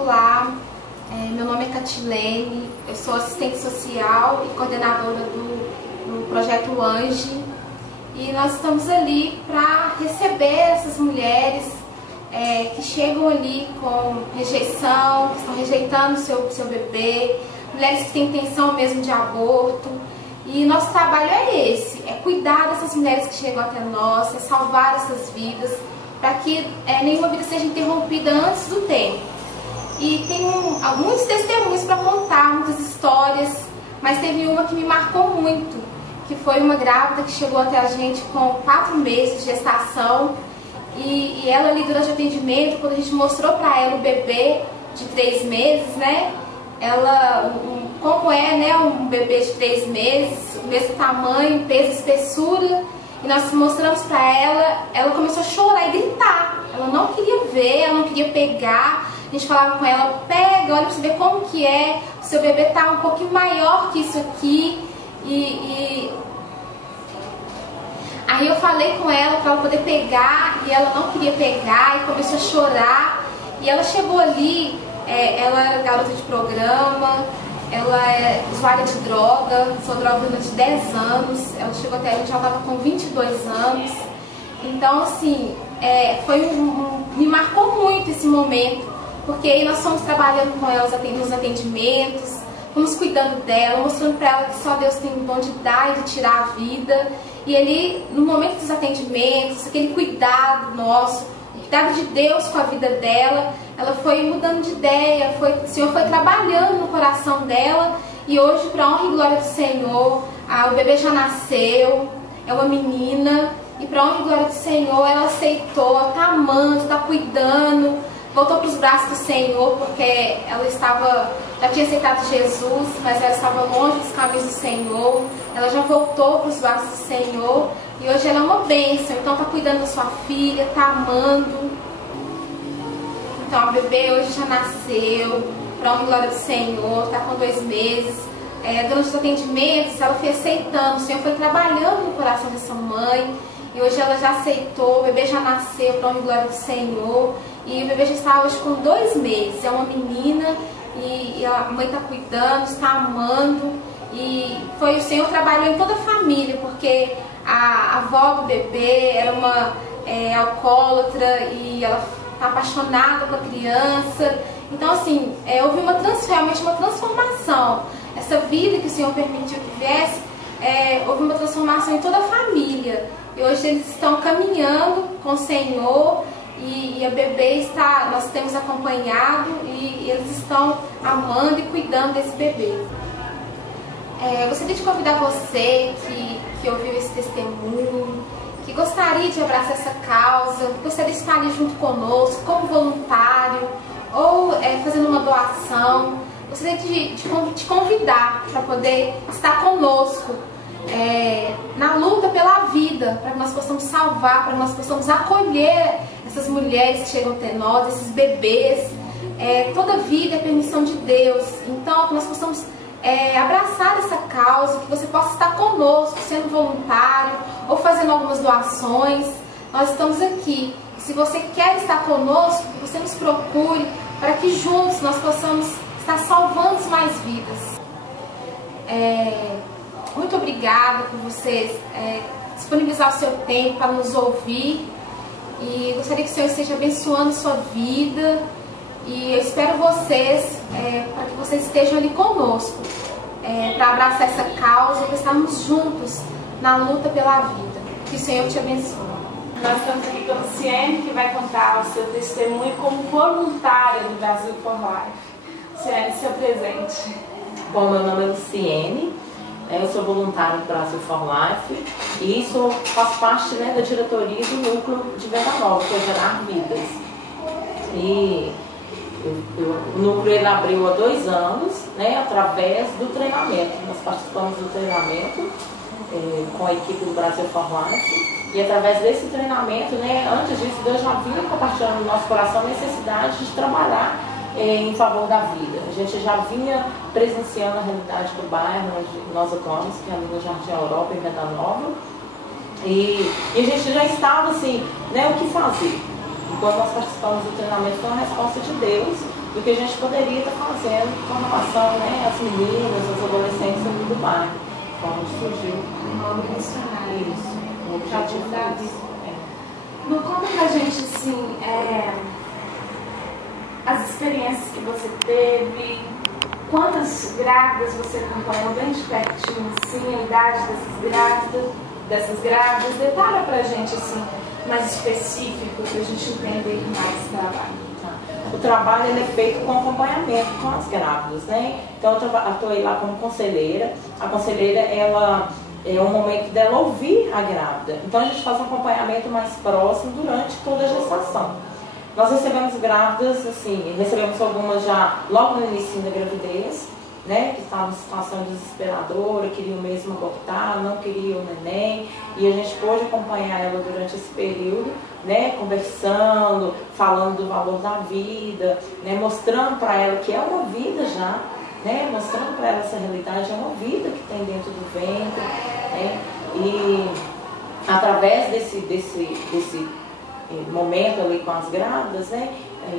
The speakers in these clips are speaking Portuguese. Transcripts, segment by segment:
Olá, meu nome é Catilene, eu sou assistente social e coordenadora do projeto Ange, e nós estamos ali para receber essas mulheres que chegam ali com rejeição, que estão rejeitando o seu bebê, mulheres que têm intenção mesmo de aborto. E nosso trabalho é esse, é cuidar dessas mulheres que chegam até nós, é salvar essas vidas, para que nenhuma vida seja interrompida antes do tempo. E tem alguns testemunhos para contar, muitas histórias, mas teve uma que me marcou muito, que foi uma grávida que chegou até a gente com 4 meses de gestação, e ela ali durante o atendimento, quando a gente mostrou para ela o bebê de 3 meses, né? Como é, né, um bebê de 3 meses, o mesmo tamanho, peso, espessura, e nós mostramos para ela, ela começou a chorar e gritar. Ela não queria ver, ela não queria pegar. A gente falava com ela, pega, olha pra você ver como que é, o seu bebê tá um pouquinho maior que isso aqui. Aí eu falei com ela para ela poder pegar, e ela não queria pegar, e começou a chorar. E ela chegou ali, ela era garota de programa, ela é usuária de droga, sou drogada de 10 anos, ela chegou até a gente, ela estava com 22 anos. Então, assim, me marcou muito esse momento, porque aí nós fomos trabalhando com ela nos atendimentos, fomos cuidando dela, mostrando para ela que só Deus tem o dom de dar e de tirar a vida. E ali, no momento dos atendimentos, aquele cuidado nosso, o cuidado de Deus com a vida dela, ela foi mudando de ideia, o Senhor foi trabalhando no coração dela, e hoje, para a honra e glória do Senhor, o bebê já nasceu, é uma menina, e para a honra e glória do Senhor, ela aceitou, está amando, está cuidando, voltou para os braços do Senhor, porque ela já tinha aceitado Jesus, mas ela estava longe dos caminhos do Senhor. Ela já voltou para os braços do Senhor, e hoje ela é uma bênção. Então está cuidando da sua filha, está amando. Então a bebê hoje já nasceu, para a honra e glória do Senhor, está com 2 meses. Durante os atendimentos ela foi aceitando, o Senhor foi trabalhando no coração dessa mãe, e hoje ela já aceitou, o bebê já nasceu, para a honra e glória do Senhor. E o bebê já está hoje com 2 meses, é uma menina, e a mãe está cuidando, está amando. E foi o Senhor trabalhou em toda a família, porque a avó do bebê era uma alcoólatra, e ela está apaixonada com a criança. Então, assim, houve realmente uma transformação. Essa vida que o Senhor permitiu que viesse, houve uma transformação em toda a família. E hoje eles estão caminhando com o Senhor, e a bebê nós temos acompanhado, e eles estão amando e cuidando desse bebê. Eu gostaria de convidar você que ouviu esse testemunho, que gostaria de abraçar essa causa, que gostaria de estar ali junto conosco, como voluntário, ou fazendo uma doação. Gostaria de te convidar para poder estar conosco na luta pela vida, para que nós possamos salvar, para que nós possamos acolher essas mulheres que chegam até nós, esses bebês. Toda vida é permissão de Deus, então que nós possamos abraçar essa causa, que você possa estar conosco, sendo voluntário ou fazendo algumas doações. Nós estamos aqui. Se você quer estar conosco, você nos procure, para que juntos nós possamos estar salvando mais vidas. Muito obrigada por vocês disponibilizar o seu tempo para nos ouvir, e gostaria que o Senhor esteja abençoando a sua vida, e eu espero vocês para que vocês estejam ali conosco, para abraçar essa causa, para estarmos juntos na luta pela vida. Que o Senhor te abençoe. Nós estamos aqui com a Luciene, que vai contar o seu testemunho como voluntária do Brasil for Life. Luciene, seu presente. Bom, meu nome é Luciene, eu sou voluntária do Brasil for Life, e faço parte, né, da diretoria do núcleo de Venda Nova, que é Gerar Vidas. E o núcleo ele abriu há 2 anos, né, através do treinamento. Nós participamos do treinamento com a equipe do Brasil for Life. E através desse treinamento, né, antes disso, Deus já vinha compartilhando no nosso coração a necessidade de trabalhar em favor da vida. A gente já vinha presenciando a realidade do bairro onde nós atuamos, que é ali no Jardim Europa, em Venda Nova. E a gente já estava assim, né, o que fazer. Quando nós participamos do treinamento, foi uma resposta de Deus, do que a gente poderia estar fazendo com relação, né, às meninas, aos adolescentes ali do bairro. Como surgiu uma obra missionária. Isso, o objetivo disso. Não conta pra gente, assim, as experiências que você teve, quantas grávidas você acompanhou bem de pertinho, assim, a idade dessas grávidas. Detalha pra gente, assim, mais específico, pra gente entender mais esse trabalho. O trabalho ele é feito com acompanhamento com as grávidas, né? Então eu estou lá como conselheira. A conselheira, ela é um momento dela ouvir a grávida. Então a gente faz um acompanhamento mais próximo durante toda a gestação. Nós recebemos grávidas, assim, recebemos algumas já logo no início da gravidez, né? Que estavam em situação desesperadora, queriam mesmo abortar, não queriam neném. E a gente pôde acompanhar ela durante esse período, né, conversando, falando do valor da vida, né, mostrando para ela que é uma vida já, né, mostrando para ela essa realidade, é uma vida que tem dentro do ventre, né, e através desse momento ali com as grávidas, né,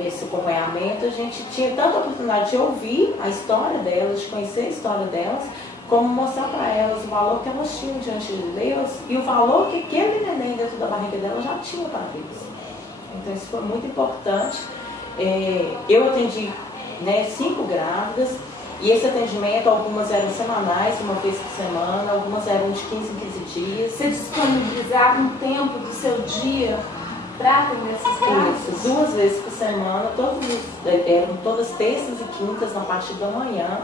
esse acompanhamento, a gente tinha tanta oportunidade de ouvir a história delas, de conhecer a história delas, como mostrar para elas o valor que elas tinham diante de Deus e o valor que aquele neném dentro da barriga dela já tinha para Deus. Então isso foi muito importante. Eu atendi, né, 5 grávidas, e esse atendimento, algumas eram semanais, uma vez por semana, algumas eram de 15 em 15 dias. Você disponibilizava um tempo do seu dia para atender essas grávidas? Isso, 2 vezes por semana, eram todas terças e quintas na parte da manhã.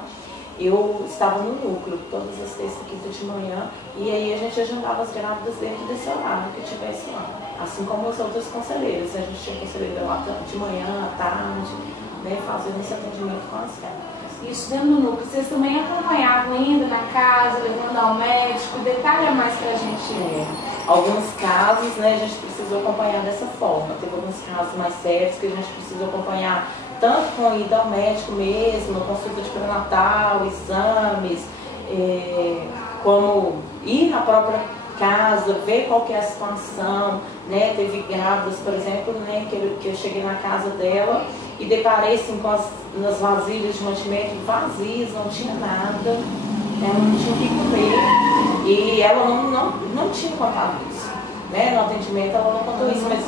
Eu estava no núcleo todas as terças e quintas de manhã, e aí a gente agendava as grávidas dentro desse horário que tivesse lá. Assim como as outras conselheiras, a gente tinha conselheira lá de manhã, à tarde, né, fazendo esse atendimento com as grávidas. Isso dentro do núcleo. Vocês também acompanhavam indo na casa, levando ao médico? Detalha mais pra gente. Alguns casos, né, a gente precisou acompanhar dessa forma. Teve alguns casos mais sérios que a gente precisou acompanhar tanto com a ida ao médico mesmo, consulta de pré-natal, exames, como ir na própria casa, ver qual que é a situação, né? Teve grávidas, por exemplo, né, que eu cheguei na casa dela e deparei assim, com nas vasilhas de mantimento vazias, não tinha nada, ela não tinha o que comer e ela não tinha contado isso. Né? No atendimento ela não contou isso, mas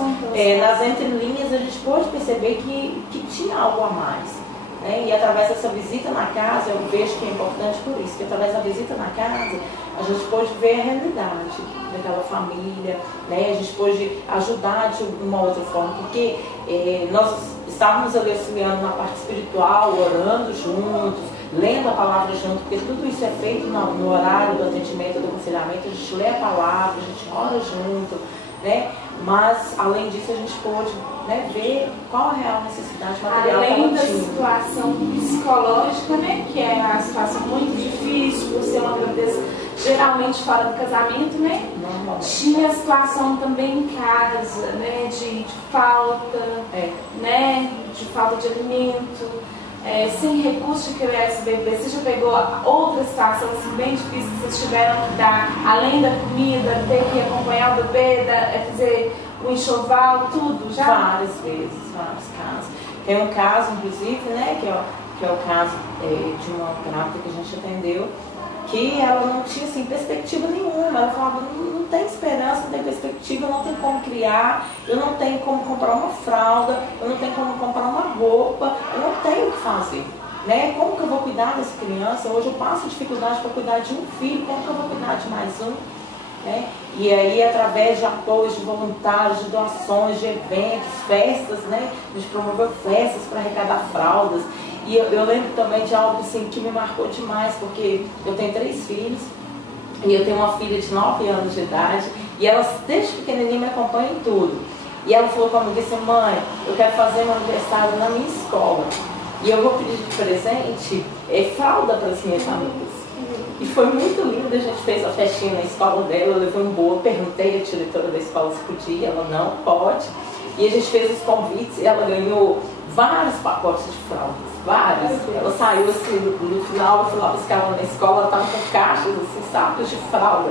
nas entrelinhas a gente pôde perceber que tinha algo a mais. Né? E através dessa visita na casa, eu vejo que é importante por isso, que através da visita na casa, a gente pôde ver a realidade daquela família, né? A gente pôde ajudar de uma outra forma, porque nós estávamos ali auxiliando na parte espiritual, orando juntos, lendo a palavra junto, porque tudo isso é feito no horário do atendimento, do aconselhamento, a gente lê a palavra, a gente ora junto, né? Mas, além disso, a gente pôde, né, ver qual a real necessidade material. Além da situação psicológica, né, que é uma situação muito difícil, por ser uma gravidez geralmente fora do casamento, né? Tinha a situação também em casa, né, de falta, né, de falta de alimento. Sem recurso de criar esse bebê. Você já pegou outra situação assim, bem difícil que vocês tiveram que dar, além da comida, ter que acompanhar o bebê, fazer o enxoval, tudo? Já? Várias vezes, vários casos. Tem um caso, inclusive, né, que é o caso de uma grávida que a gente atendeu, que ela não tinha assim, perspectiva nenhuma. Ela falava, não tem esperança, não tem perspectiva, eu não tenho como criar, eu não tenho como comprar uma fralda, eu não tenho como comprar uma roupa, eu não tenho o que fazer. Né? Como que eu vou cuidar dessa criança? Hoje eu passo dificuldade para cuidar de um filho, como que eu vou cuidar de mais um? Né? E aí, através de apoios de voluntários, de doações, de eventos, festas, né? A gente promoveu festas para arrecadar fraldas. E eu lembro também de algo assim, que me marcou demais, porque eu tenho 3 filhos e eu tenho uma filha de 9 anos de idade e ela desde pequenininha me acompanha em tudo. E ela falou comigo assim, mãe, eu quero fazer meu aniversário na minha escola e eu vou pedir de presente fralda para as minhas amigas. E foi muito lindo, a gente fez a festinha na escola dela, eu levei um bolo, perguntei à diretora da escola se podia, ela não pode. E a gente fez os convites e ela ganhou vários pacotes de fraldas. Várias. Ela saiu assim no final, eu fui lá buscar ela na escola, ela estava com caixas, assim, sacos de fralda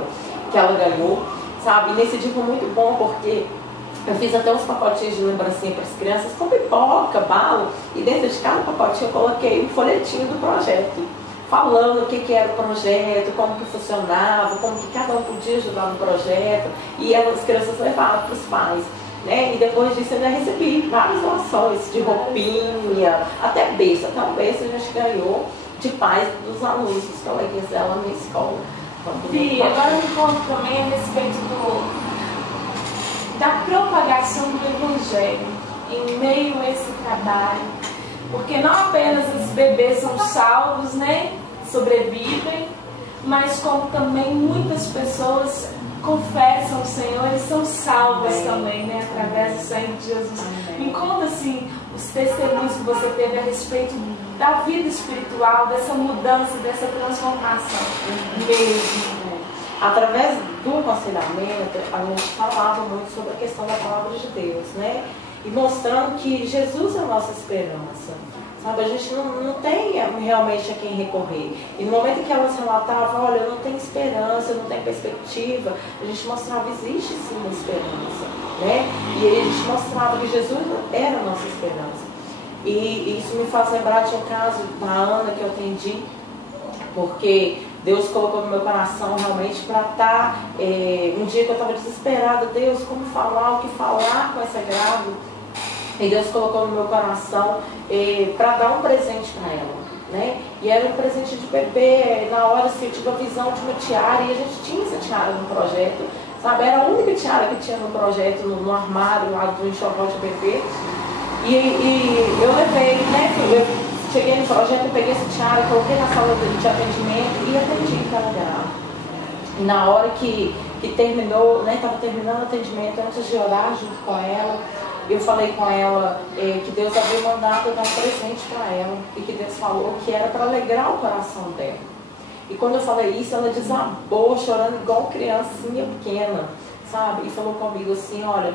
que ela ganhou, sabe? E nesse dia foi muito bom porque Eu fiz até uns pacotinhos de lembrancinha para as crianças com pipoca, bala, e dentro de cada pacotinho eu coloquei um folhetinho do projeto, falando o que era o projeto, como que funcionava, como que cada um podia ajudar no projeto, e as crianças levavam para os pais. Né? E depois disso eu ainda recebi várias doações de roupinha, até berço a gente ganhou de pais dos alunos, dos coleguinhas dela na minha escola. E agora me conta também a respeito da propagação do Evangelho em meio a esse trabalho, porque não apenas os bebês são salvos, né, sobrevivem, mas como também muitas pessoas confessam o Senhor e são salvas também, né, através do sangue de Jesus. Me conta assim os testemunhos que você teve a respeito da vida espiritual, dessa mudança, dessa transformação mesmo. Através do aconselhamento, a gente falava muito sobre a questão da palavra de Deus, né? E mostrando que Jesus é a nossa esperança. Sabe, a gente não tem realmente a quem recorrer. E no momento em que elas relatavam, olha, eu não tenho esperança, eu não tenho perspectiva, a gente mostrava, existe sim uma esperança, né? E aí a gente mostrava que Jesus era a nossa esperança. E isso me faz lembrar de um caso da Ana que eu atendi, porque Deus colocou no meu coração realmente para estar, um dia que eu estava desesperada, Deus, como falar, o que falar com essa grávida? E Deus colocou no meu coração para dar um presente para ela, né? E era um presente de bebê. Na hora assim, eu tive a visão de uma tiara, e a gente tinha essa tiara no projeto, sabe? Era a única tiara que tinha no projeto, no armário lá do enxoval de bebê. E eu levei, né? Eu cheguei no projeto, eu peguei essa tiara, coloquei na sala de atendimento e atendi aquela grávida. E na hora que terminou, né? Estava terminando o atendimento, antes de orar junto com ela, eu falei com ela que Deus havia mandado eu dar um presente para ela, e que Deus falou que era para alegrar o coração dela. E quando eu falei isso, ela desabou, chorando igual criancinha pequena, sabe? E falou comigo assim, olha,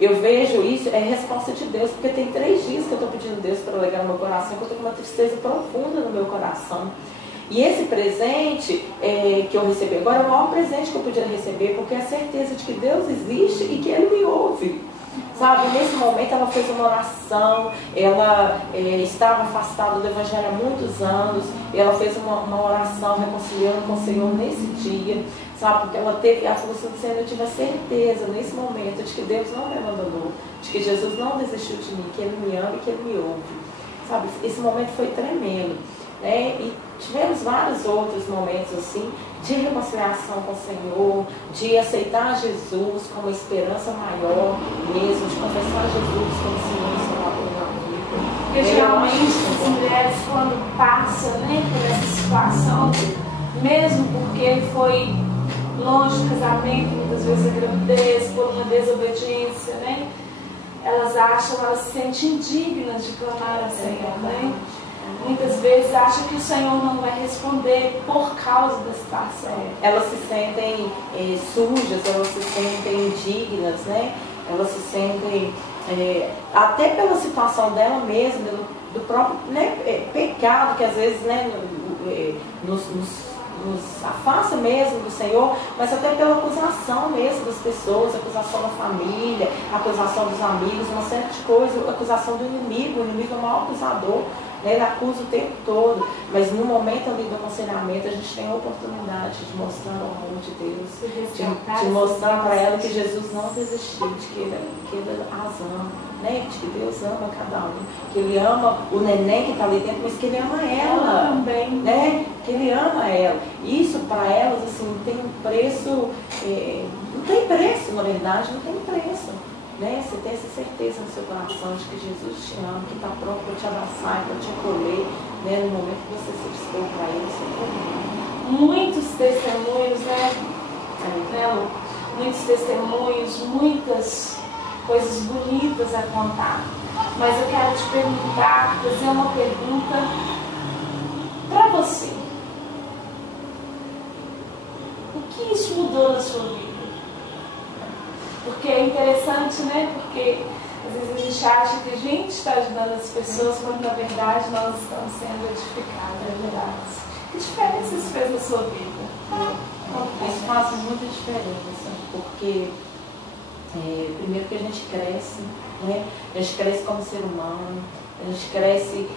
eu vejo isso, é resposta de Deus, porque tem 3 dias que eu estou pedindo a Deus para alegrar o meu coração, que eu estou com uma tristeza profunda no meu coração. E esse presente que eu recebi agora é o maior presente que eu podia receber, porque é a certeza de que Deus existe e que Ele me ouve. Sabe, nesse momento ela fez uma oração, ela estava afastada do Evangelho há muitos anos, e ela fez uma oração reconciliando com o Senhor nesse dia, sabe, porque ela teve a força do Senhor, eu tive a certeza nesse momento de que Deus não me abandonou, de que Jesus não desistiu de mim, que Ele me ama e que Ele me ouve. Sabe, esse momento foi tremendo, né? E tivemos vários outros momentos assim, de reconciliação com o Senhor, de aceitar Jesus como esperança maior mesmo, de confessar Jesus como Senhor e Salvador na vida. Porque geralmente as mulheres, quando passam, né, por essa situação, mesmo porque foi longe do casamento, muitas vezes a gravidez, por uma desobediência, né, elas se sentem indignas de clamar ao Senhor, né? Muitas vezes acham que o Senhor não vai responder por causa da situação. Elas se sentem sujas, elas se sentem indignas, né? Elas se sentem, até pela situação dela mesma, do próprio, né, pecado que às vezes, né, nos afasta mesmo do Senhor, mas até pela acusação mesmo das pessoas, acusação da família, acusação dos amigos, uma série de coisas, acusação do inimigo. O inimigo é o maior acusador. Ele acusa o tempo todo, mas no momento ali do aconselhamento a gente tem a oportunidade de mostrar o amor de Deus, de mostrar para ela que Jesus não desistiu, de que ele as ama, né? De que Deus ama cada um, que Ele ama o neném que está ali dentro, mas que Ele ama ela também, né? Que Ele ama ela. Isso para elas assim tem um preço, não tem preço, na verdade, não tem preço. Né? Você tem essa certeza no seu coração de que Jesus te ama, que está pronto para te abraçar, para te acolher, né? No momento que você se dispor para Ele, você muitos testemunhos, né? Muitos testemunhos, muitas coisas bonitas a contar. Mas eu quero te perguntar, fazer uma pergunta para você. O que isso mudou na sua vida? Porque é interessante, né? Porque às vezes a gente acha que a gente está ajudando as pessoas, quando na verdade nós estamos sendo edificados, é verdade. Que diferença isso fez na sua vida? Isso faz muita diferença, porque Primeiro que a gente cresce, né? A gente cresce como ser humano, a gente cresce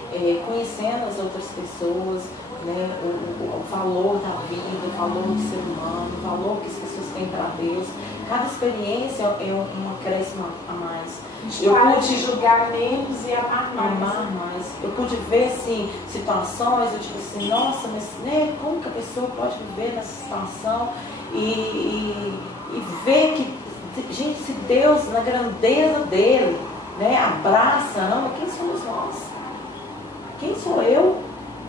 conhecendo as outras pessoas, né? O valor da vida, o valor do ser humano, o valor que as pessoas têm para Deus. Cada experiência é um acréscimo a mais. Eu pude julgar menos e amar mais. Eu pude ver assim, situações, eu tipo assim, nossa, mas né, como que a pessoa pode viver nessa situação e ver que, gente, se Deus, na grandeza dele, né, abraça, ama, quem somos nós? Quem sou eu,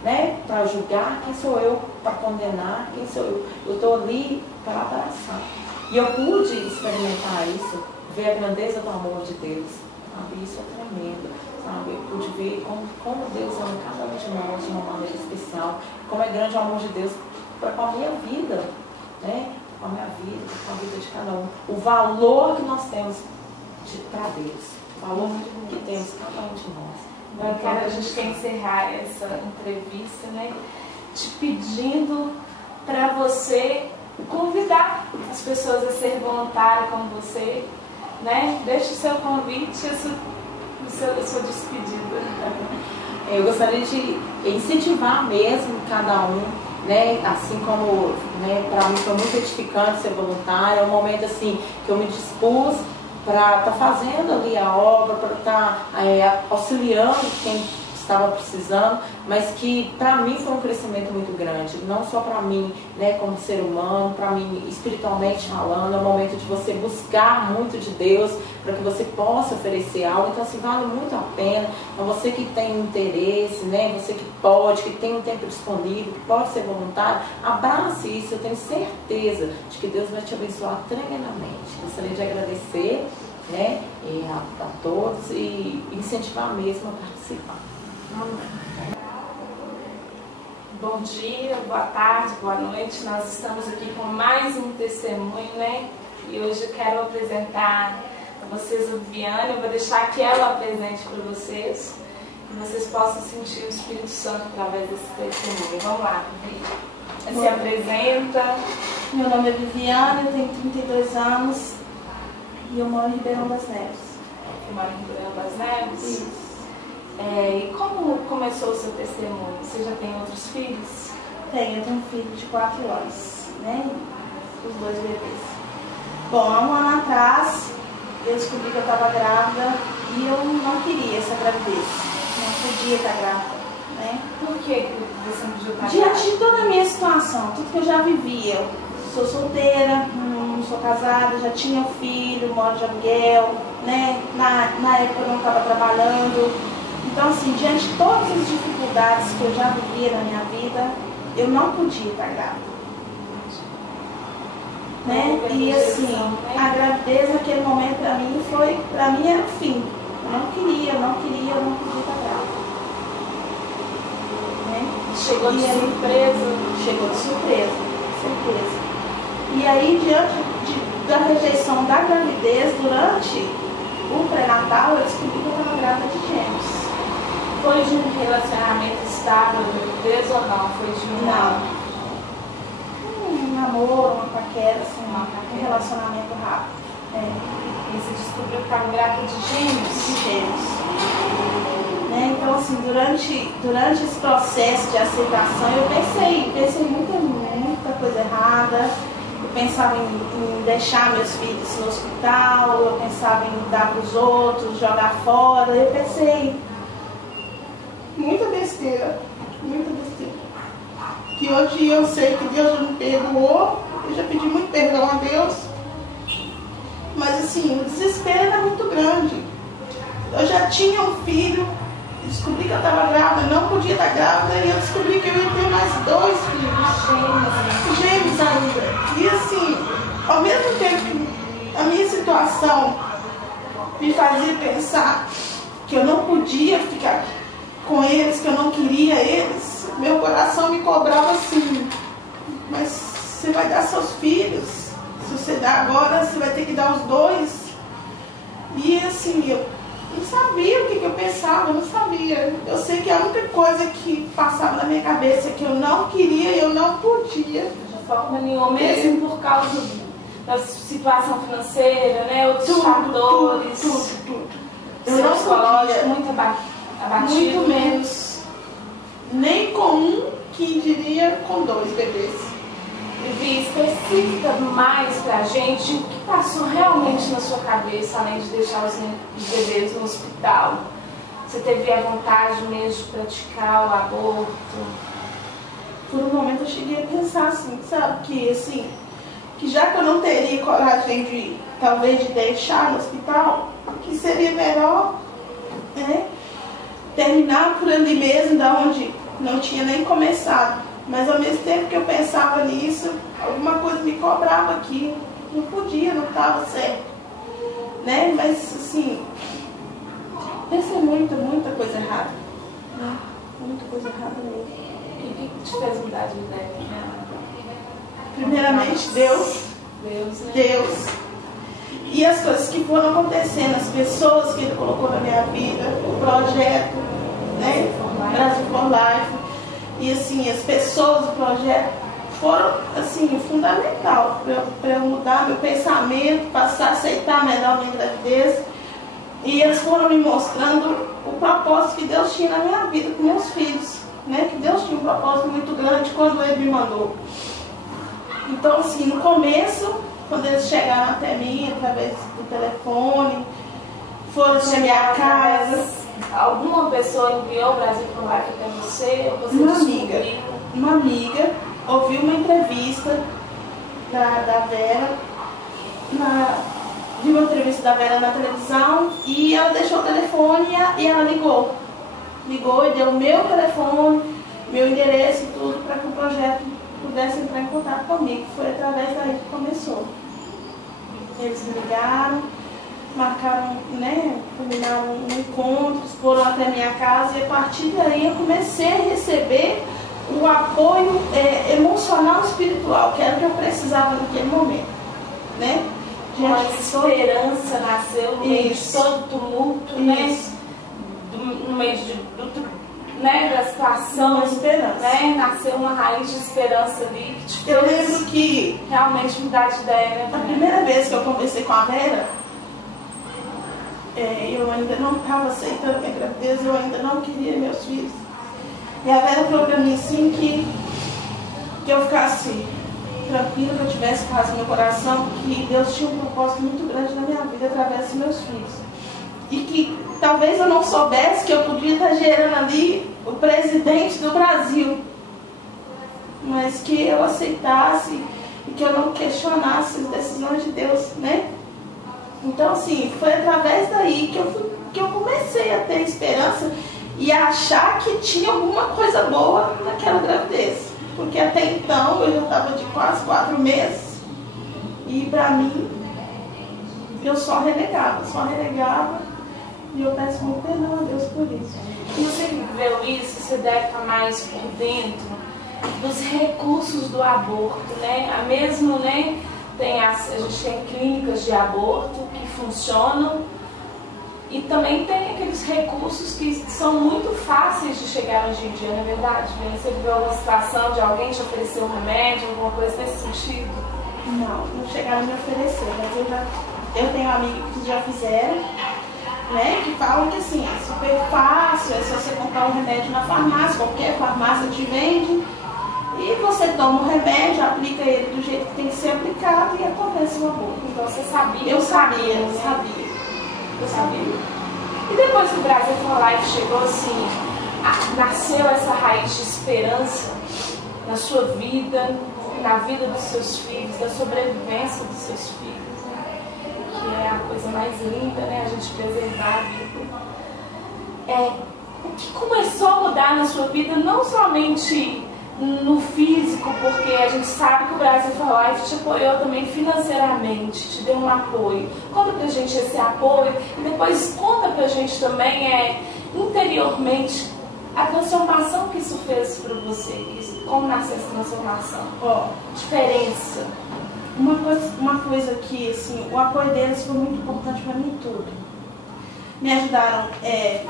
né, para julgar? Quem sou eu para condenar? Quem sou eu? Eu estou ali para abraçar. E eu pude experimentar isso, ver a grandeza do amor de Deus, sabe? Isso é tremendo, sabe? Eu pude ver como Deus ama cada um de nós de uma maneira especial, como é grande o amor de Deus para com a minha vida, né? Com a minha vida, com a vida de cada um. O valor que nós temos para Deus, o valor que temos cada um de nós. A gente quer encerrar essa entrevista, né, te pedindo para você convidar as pessoas a ser voluntárias como você, né? Deixe o seu convite e a sua despedida. Eu gostaria de incentivar mesmo cada um, né? Assim como, né, para mim foi muito edificante ser voluntária, é um momento assim que eu me dispus para estar fazendo ali a obra, para estar auxiliando quem estava precisando, mas que para mim foi um crescimento muito grande, não só para mim, né, como ser humano, para mim espiritualmente falando, é um momento de você buscar muito de Deus para que você possa oferecer algo, então assim, vale muito a pena. Então você que tem interesse, né, você que pode, que tem um tempo disponível, que pode ser voluntário, abrace isso, eu tenho certeza de que Deus vai te abençoar tremendamente. Gostaria de agradecer, né, a todos e incentivar mesmo a participar. Bom dia, boa tarde, boa noite. Nós estamos aqui com mais um testemunho, né? E hoje eu quero apresentar a vocês a Viviane. Eu vou deixar que ela apresente para vocês, que vocês possam sentir o Espírito Santo através desse testemunho. Vamos lá, Vivi. Se apresenta. Meu nome é Viviane, eu tenho 32 anos e eu moro em Ribeirão das Neves. Você mora em Ribeirão das Neves? Isso. E como começou o seu testemunho? Você já tem outros filhos? Tenho, eu tenho um filho de 4 anos, né? Os 2 bebês. Bom, há um ano atrás eu descobri que eu estava grávida e eu não queria essa gravidez. Não podia estar grávida, né? Por que você não podia estar grávida? Diante de toda a minha situação, tudo que eu já vivia, eu sou solteira, não sou casada, já tinha um filho, moro de aluguel, né? Na época eu não estava trabalhando. Então, assim, diante de todas as dificuldades que eu já vivia na minha vida, eu não podia estar grávida. Né? E assim, a gravidez naquele momento para mim era o fim. Eu não queria, eu não podia estar grávida. Né? Chegou de surpresa? Chegou de surpresa. E aí, diante da rejeição da gravidez, durante o pré-natal, eu descobri que eu estava grávida de gêmeos. Foi de um relacionamento estável de gravidez ou não? Foi de um namoro, uma paquera, assim, um relacionamento rápido. E você descobriu que estava grávida de gêmeos? De gêmeos. Né? Então, assim, durante esse processo de aceitação, eu pensei muita coisa errada. Eu pensava em deixar meus filhos no hospital, eu pensava em dar para os outros, jogar fora. Eu pensei muita besteira. Que hoje eu sei que Deus me perdoou, eu já pedi muito perdão a Deus, mas assim, o desespero era muito grande. Eu já tinha um filho, descobri que eu estava grávida, não podia estar grávida, e eu descobri que eu ia ter mais 2 filhos, gêmeos ainda. E assim, ao mesmo tempo que a minha situação me fazia pensar que eu não podia ficar com eles, que eu não queria eles, meu coração me cobrava assim: mas você vai dar seus filhos, se você dá agora, você vai ter que dar os 2. E assim, eu não sabia o que eu pensava, eu não sabia. Eu sei que a única coisa que passava na minha cabeça é que eu não queria e eu não podia. De forma nenhuma, mesmo por causa da situação financeira, né? Ou fatores. Tudo. Eu não psicológico, podia, muito abatido. muito menos, nem com um, que diria com 2 bebês. Vivi, especifica mais pra gente o que passou realmente na sua cabeça, além de deixar os bebês no hospital. Você teve a vontade mesmo de praticar o aborto? Por um momento eu cheguei a pensar assim, sabe, que já que eu não teria coragem de, talvez, de deixar no hospital, que seria melhor, né, terminar por ali mesmo, da onde não tinha nem começado. Mas ao mesmo tempo que eu pensava nisso, alguma coisa me cobrava aqui. Não podia, não estava certo. Né? Mas assim, pensei muita coisa errada. Né? Muita coisa errada mesmo. E o que te fez mudar de ideia? Primeiramente, Deus. Né? Deus. E as coisas que foram acontecendo, as pessoas que Ele colocou na minha vida, o projeto, né? Brasil for Life. E assim, as pessoas do projeto foram assim, fundamental para eu mudar meu pensamento, passar a aceitar melhor minha gravidez. E eles foram me mostrando o propósito que Deus tinha na minha vida com meus filhos. Né? Que Deus tinha um propósito muito grande quando Ele me mandou. Então, assim, no começo, quando eles chegaram até mim, através do telefone, foram até minha casa. Alguma pessoa enviou o Brasil for Life até você? Ou você Uma amiga ouviu uma entrevista da Vera, viu uma entrevista da Vera na televisão e ela deixou o telefone e ela ligou. Ligou e deu o meu telefone, meu endereço e tudo para que o projeto pudesse entrar em contato comigo. Foi através daí que começou. Eles me ligaram, marcaram, né, combinaram um encontro, foram até minha casa e a partir daí eu comecei a receber o apoio emocional e espiritual, que era o que eu precisava naquele momento, né? Uma esperança nasceu no meio de todo tumulto, né? No meio né, da situação, uma esperança. Né? Nasceu uma raiz de esperança ali que te fez eu lembro que realmente mudar de ideia, né? A primeira vez que eu conversei com a Vera, eu ainda não estava aceitando minha gravidez, eu ainda não queria meus filhos. E a Vera falou para mim assim que eu ficasse tranquila, que eu tivesse paz no meu coração, que Deus tinha um propósito muito grande na minha vida através dos meus filhos. E que talvez eu não soubesse que eu podia estar gerando ali o presidente do Brasil, mas que eu aceitasse e que eu não questionasse as decisões de Deus, né? Então, assim, foi através daí que eu comecei a ter esperança e a achar que tinha alguma coisa boa naquela gravidez. Porque até então eu já estava de quase 4 meses e para mim eu só renegava. E eu peço muito perdão a Deus por isso. E você que viveu isso, você deve estar mais por dentro dos recursos do aborto, né? A mesmo, né? A gente tem clínicas de aborto que funcionam e também tem aqueles recursos que são muito fáceis de chegar hoje em dia, não é verdade? Você viu alguma situação de alguém te oferecer um remédio, alguma coisa nesse sentido? Não chegaram a me oferecer, mas eu tenho amigos que já fizeram, né? Que falam que assim, é super fácil, é só você comprar um remédio na farmácia, qualquer farmácia te vende. E você toma o remédio, aplica ele do jeito que tem que ser aplicado e acontece o aborto. Então você sabia? Eu sabia. E depois que o Brasil for Life chegou assim, nasceu essa raiz de esperança na sua vida, na vida dos seus filhos, da sobrevivência dos seus filhos, né? Que é a coisa mais linda, né? A gente preservar a vida. O que começou a mudar na sua vida, não somente no físico, porque a gente sabe que o Brasil for Life te apoiou também financeiramente, te deu um apoio. Conta pra gente esse apoio e depois conta pra gente também interiormente a transformação que isso fez para você, como nasceu essa transformação, diferença. Uma coisa que assim, o apoio deles foi muito importante para mim tudo. Me ajudaram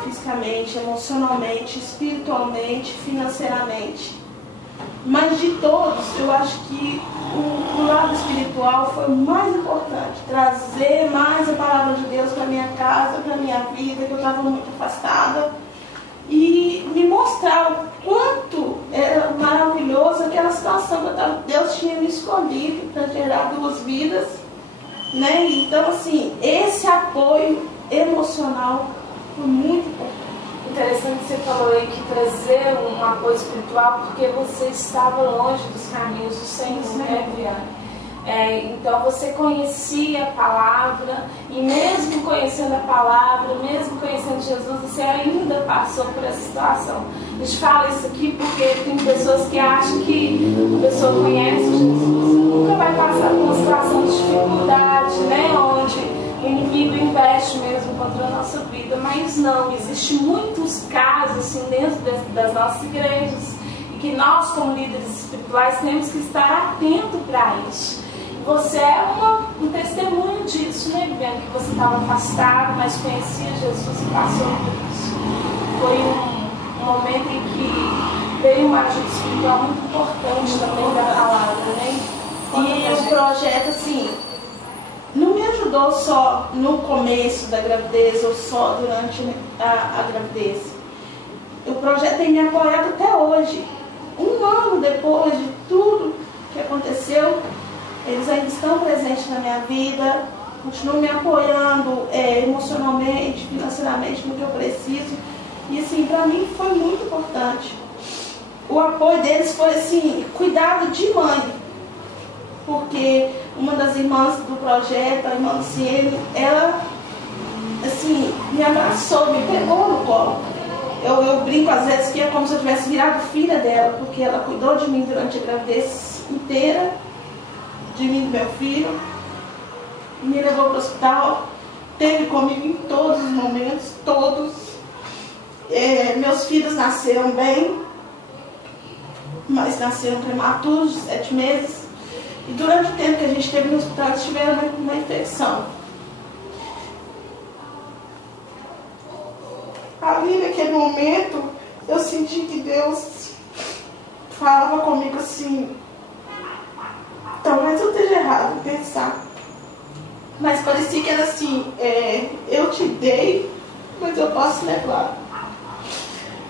fisicamente, emocionalmente, espiritualmente, financeiramente. Mas de todos, eu acho que o lado espiritual foi o mais importante. Trazer mais a palavra casa, para minha vida, que eu estava muito afastada, e me mostrar o quanto era maravilhoso aquela situação que Deus tinha me escolhido para gerar 2 vidas, né? Então, assim, esse apoio emocional foi muito importante. Interessante que você falou aí que trazer um apoio espiritual porque você estava longe dos caminhos do Senhor, né, Viane? Então você conhecia a palavra e mesmo conhecendo a palavra, mesmo conhecendo Jesus, você ainda passou por essa situação. A gente fala isso aqui porque tem pessoas que acham que a pessoa conhece Jesus, nunca vai passar por uma situação de dificuldade, né, onde o inimigo investe mesmo contra a nossa vida, mas não, existem muitos casos assim dentro das nossas igrejas e que nós como líderes espirituais temos que estar atentos para isso. Você é um testemunho disso, né, Viviane? Que você estava afastado, mas conhecia Jesus e passou por isso. Foi um momento em que veio uma ajuda espiritual muito importante também da palavra, né? E o projeto, assim, não me ajudou só no começo da gravidez ou só durante a gravidez. O projeto tem me apoiado até hoje. 1 ano depois de tudo que aconteceu, eles ainda estão presentes na minha vida, continuam me apoiando emocionalmente, financeiramente no que eu preciso. E assim, para mim foi muito importante. O apoio deles foi assim, cuidado de mãe. Porque uma das irmãs do projeto, a irmã Luciene, ela assim, me abraçou, me pegou no colo. Eu brinco às vezes que é como se eu tivesse virado filha dela, porque ela cuidou de mim durante a gravidez inteira, de mim e do meu filho, me levou para o hospital, esteve comigo em todos os momentos, todos. Meus filhos nasceram bem, mas nasceram prematuros, de 7 meses. E durante o tempo que a gente esteve no hospital, eles tiveram uma infecção. Ali naquele momento, eu senti que Deus falava comigo assim, talvez eu esteja errado em pensar, mas parecia que era assim, eu te dei, mas eu posso levar.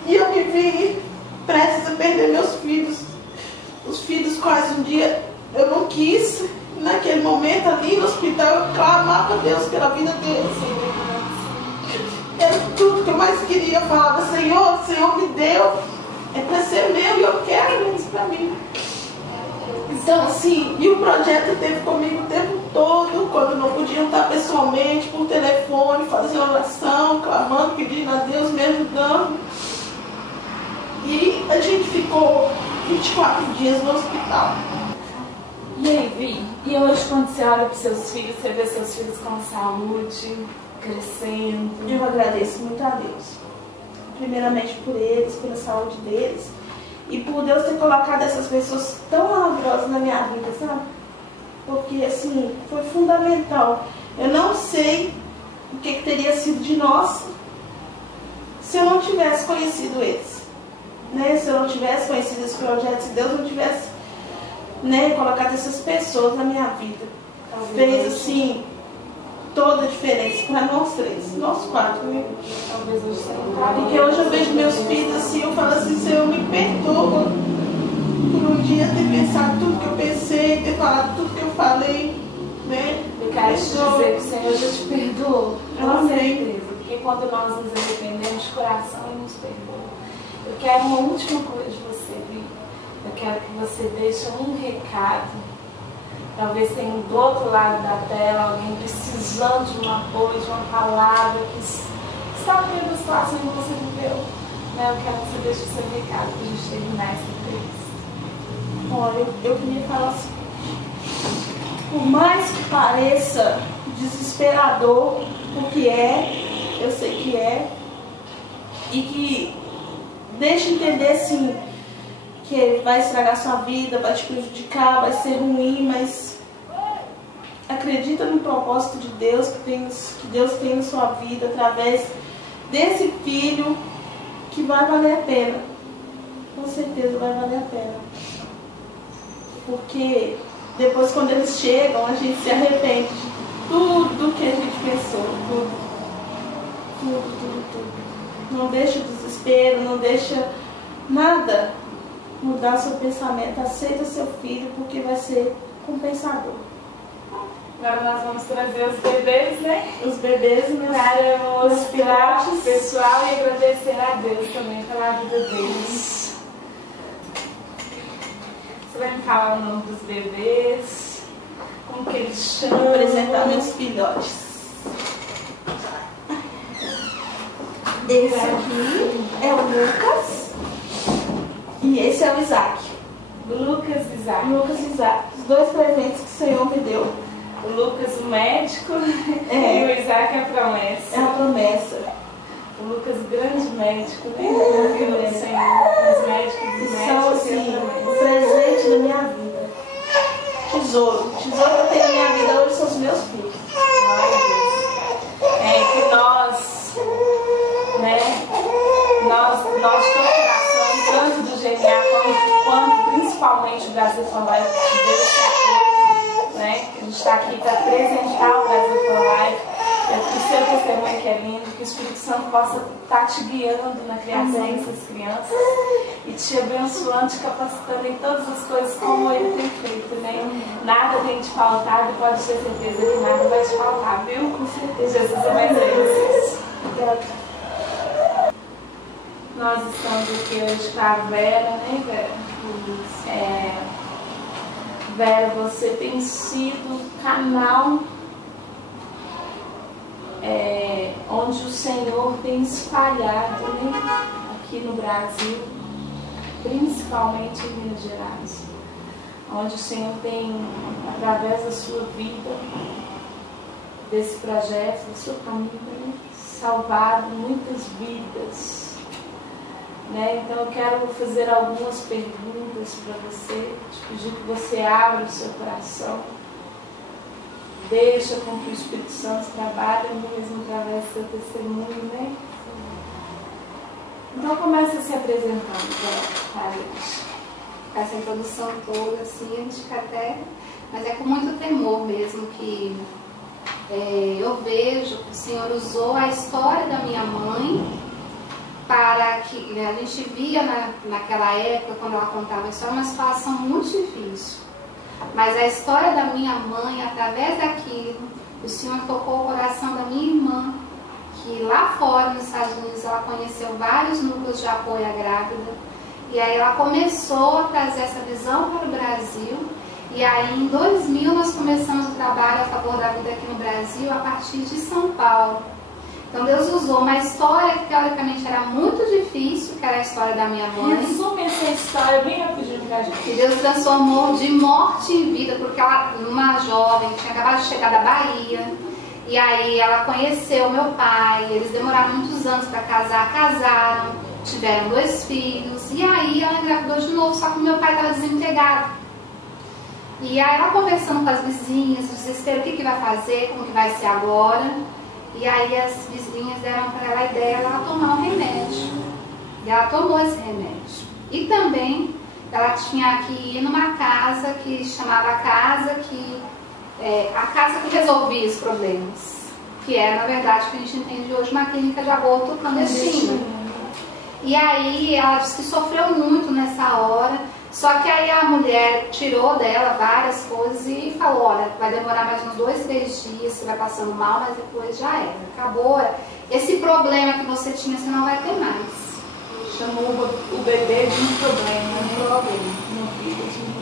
E eu me vi prestes a perder meus filhos, os filhos quais um dia eu não quis. Naquele momento ali no hospital eu clamava a Deus pela vida deles. Era tudo que eu mais queria. Eu falava, Senhor, o Senhor me deu, é para ser meu e eu quero isso para mim. Então assim, e o projeto esteve comigo o tempo todo, quando não podiam estar pessoalmente, por telefone, fazendo oração, clamando, pedindo a Deus, me ajudando. E a gente ficou 24 dias no hospital. E aí, Vi? E hoje quando você olha para os seus filhos, você vê seus filhos com saúde, crescendo? Eu agradeço muito a Deus. Primeiramente por eles, pela saúde deles. E por Deus ter colocado essas pessoas tão maravilhosas na minha vida, sabe? Porque, assim, foi fundamental. Eu não sei o que teria sido de nós se eu não tivesse conhecido eles. Né? Se eu não tivesse conhecido esse projeto, se Deus não tivesse, né, colocado essas pessoas na minha vida. Fez, assim, toda a diferença para nós 3, nós 4, né? Talvez hoje você não tá. Porque hoje eu vejo meus filhos assim, eu falo assim, Senhor, me perdoa por um dia ter pensado tudo que eu pensei, ter falado tudo que eu falei, né? Eu quero te dizer que o Senhor já te perdoou, com Amém. certeza. Porque quando nós nos arrependemos de coração, Ele nos perdoa. Eu quero uma última coisa de você, Vi. Eu quero que você deixe um recado. Talvez tenha do outro lado da tela alguém precisando de um apoio, de uma palavra, que está vivendo a situação que você viveu. Né? Eu quero que você deixe o seu recado para a gente terminar essa entrevista. Olha, eu queria falar assim, por mais que pareça desesperador, porque eu sei que é, e que deixe entender assim, que vai estragar sua vida, vai te prejudicar, vai ser ruim, mas acredita no propósito de Deus, que Deus tem na sua vida, através desse filho, que vai valer a pena. Com certeza vai valer a pena. Porque depois, quando eles chegam, a gente se arrepende de tudo que a gente pensou, tudo. Não deixa o desespero, não deixa nada mudar seu pensamento. Aceita seu filho, porque vai ser compensador. Agora nós vamos trazer os bebês, né? Os bebês, para mostrar filhotes. o pessoal e agradecer a Deus também pela vida deles. Você vai me falar o nome dos bebês, como que eles chamam? Apresentar meus filhotes. Esse aqui é o Lucas e esse é o Isaac. Lucas e Isaac. Lucas e Isaac, os dois presentes que o Senhor me deu. O Lucas, o médico, É. e o Isaac, a promessa. É a promessa. O Lucas, o grande médico, né? O Senhor, os médicos E e são médicos. assim, o presente da minha vida. Tesouro. O tesouro que eu tenho na minha vida hoje são os meus filhos. Que nós, né? Nós de todo coração, tanto do GMA quanto principalmente o Brasil for Life, que Deus te apoie, né? A gente está aqui para apresentar o Brasil for Life, o seu testemunho que é lindo, que o Espírito Santo possa estar te guiando na criação dessas crianças e te abençoando, te capacitando em todas as coisas como Ele tem feito, né? Nada tem te faltado e pode ter certeza que nada vai te faltar, viu? Com certeza. Jesus abençoe vocês. Nós estamos aqui hoje com a Vera, né, Vera? Vera, você tem sido um canal onde o Senhor tem espalhado, né, aqui no Brasil, principalmente em Minas Gerais, onde o Senhor tem, através da sua vida, desse projeto, da sua família, né, salvado muitas vidas. Né? Então eu quero fazer algumas perguntas para você, te pedir que você abra o seu coração, deixa com que o Espírito Santo trabalhe mesmo através do seu testemunho, né? Então começa se apresentando para a gente. Essa introdução toda, assim, a gente fica até... Mas é com muito temor mesmo que eu vejo que o Senhor usou a história da minha mãe para que a gente via naquela época, quando ela contava a história, uma situação muito difícil. Mas a história da minha mãe, através daquilo, o Senhor tocou o coração da minha irmã, que lá fora, nos Estados Unidos, ela conheceu vários núcleos de apoio à grávida. E aí ela começou a trazer essa visão para o Brasil. E aí em 2000 nós começamos o trabalho a favor da vida aqui no Brasil, a partir de São Paulo. Então Deus usou uma história que teoricamente era muito difícil, que era a história da minha mãe. Resume essa história bem rapidinho pra gente. Que Deus transformou de morte em vida, porque ela, uma jovem, tinha acabado de chegar da Bahia, e aí ela conheceu meu pai, eles demoraram muitos anos para casar, casaram, tiveram 2 filhos, e aí ela engravidou de novo, só que meu pai estava desempregado. E aí ela conversando com as vizinhas, desespero, o que vai fazer, como que vai ser agora. E aí as vizinhas deram para ela a ideia de ela tomar um remédio. E ela tomou esse remédio. E também ela tinha que ir numa casa que chamava a casa que resolvia os problemas. Que é, na verdade, que a gente entende hoje, uma clínica de aborto clandestino. E aí ela disse que sofreu muito nessa hora. Só que aí a mulher tirou dela várias coisas e falou, olha, vai demorar mais uns 2, 3 dias, você vai passando mal, mas depois já era. Acabou. Esse problema que você tinha, você não vai ter mais. Chamou o bebê de um problema,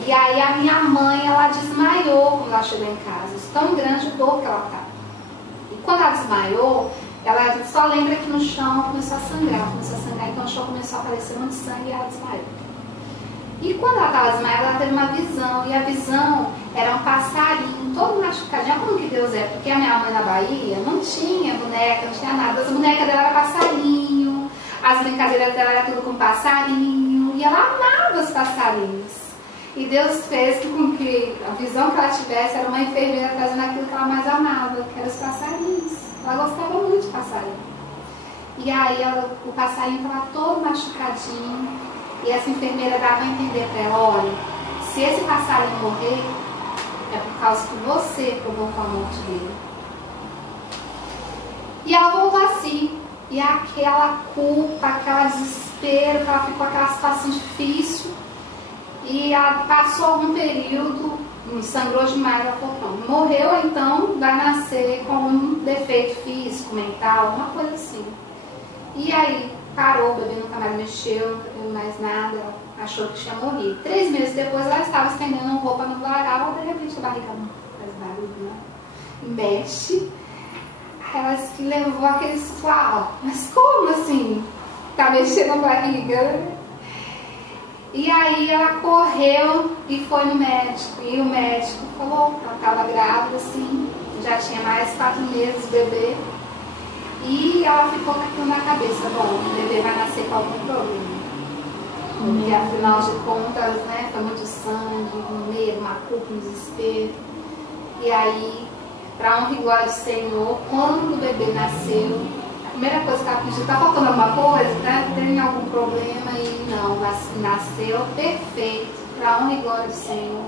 E aí a minha mãe, ela desmaiou quando ela chegou em casa. Isso tão grande a dor que ela estava. E quando ela desmaiou, ela só lembra que no chão começou a sangrar. Então o chão começou a aparecer muito sangue e ela desmaiou. E quando ela estava desmaiada, ela teve uma visão. E a visão era um passarinho, todo machucadinho. Como que Deus é? Porque a minha mãe na Bahia não tinha boneca, não tinha nada. As bonecas dela eram passarinho, as brincadeiras dela eram tudo com passarinho. E ela amava os passarinhos. E Deus fez com que a visão que ela tivesse era uma enfermeira trazendo aquilo que ela mais amava, que eram os passarinhos. Ela gostava muito de passarinho. E aí o passarinho estava todo machucadinho. E essa enfermeira dava a entender para ela, olha, se esse passarinho morrer, é por causa que você provocou a morte dele. E ela voltou a si. E aquela culpa, aquele desespero, que ela ficou aquela situação difícil. E ela passou algum período, sangrou demais, ela falou, não, morreu, então vai nascer com um defeito físico, mental, uma coisa assim. E aí parou, o bebê nunca mais mexeu, nunca teve mais nada, ela achou que tinha morrido. 3 meses depois ela estava estendendo roupa no varal, de repente a barriga não faz barulho, né? Mexe. Ela disse que levou aquele susto, mas como assim? Tá mexendo a barriga? E aí ela correu e foi no médico. E o médico falou que ela estava grávida, assim, já tinha mais 4 meses o bebê. E ela ficou com aquilo na cabeça, bom, o bebê vai nascer com algum problema. Porque afinal de contas, né, foi muito sangue, um medo, uma culpa, um desespero. E aí, para honra e glória do Senhor, quando o bebê nasceu, a primeira coisa que ela pediu, tá faltando alguma coisa? Tá? Tem algum problema? E não, nasceu perfeito, para honra e glória do Senhor.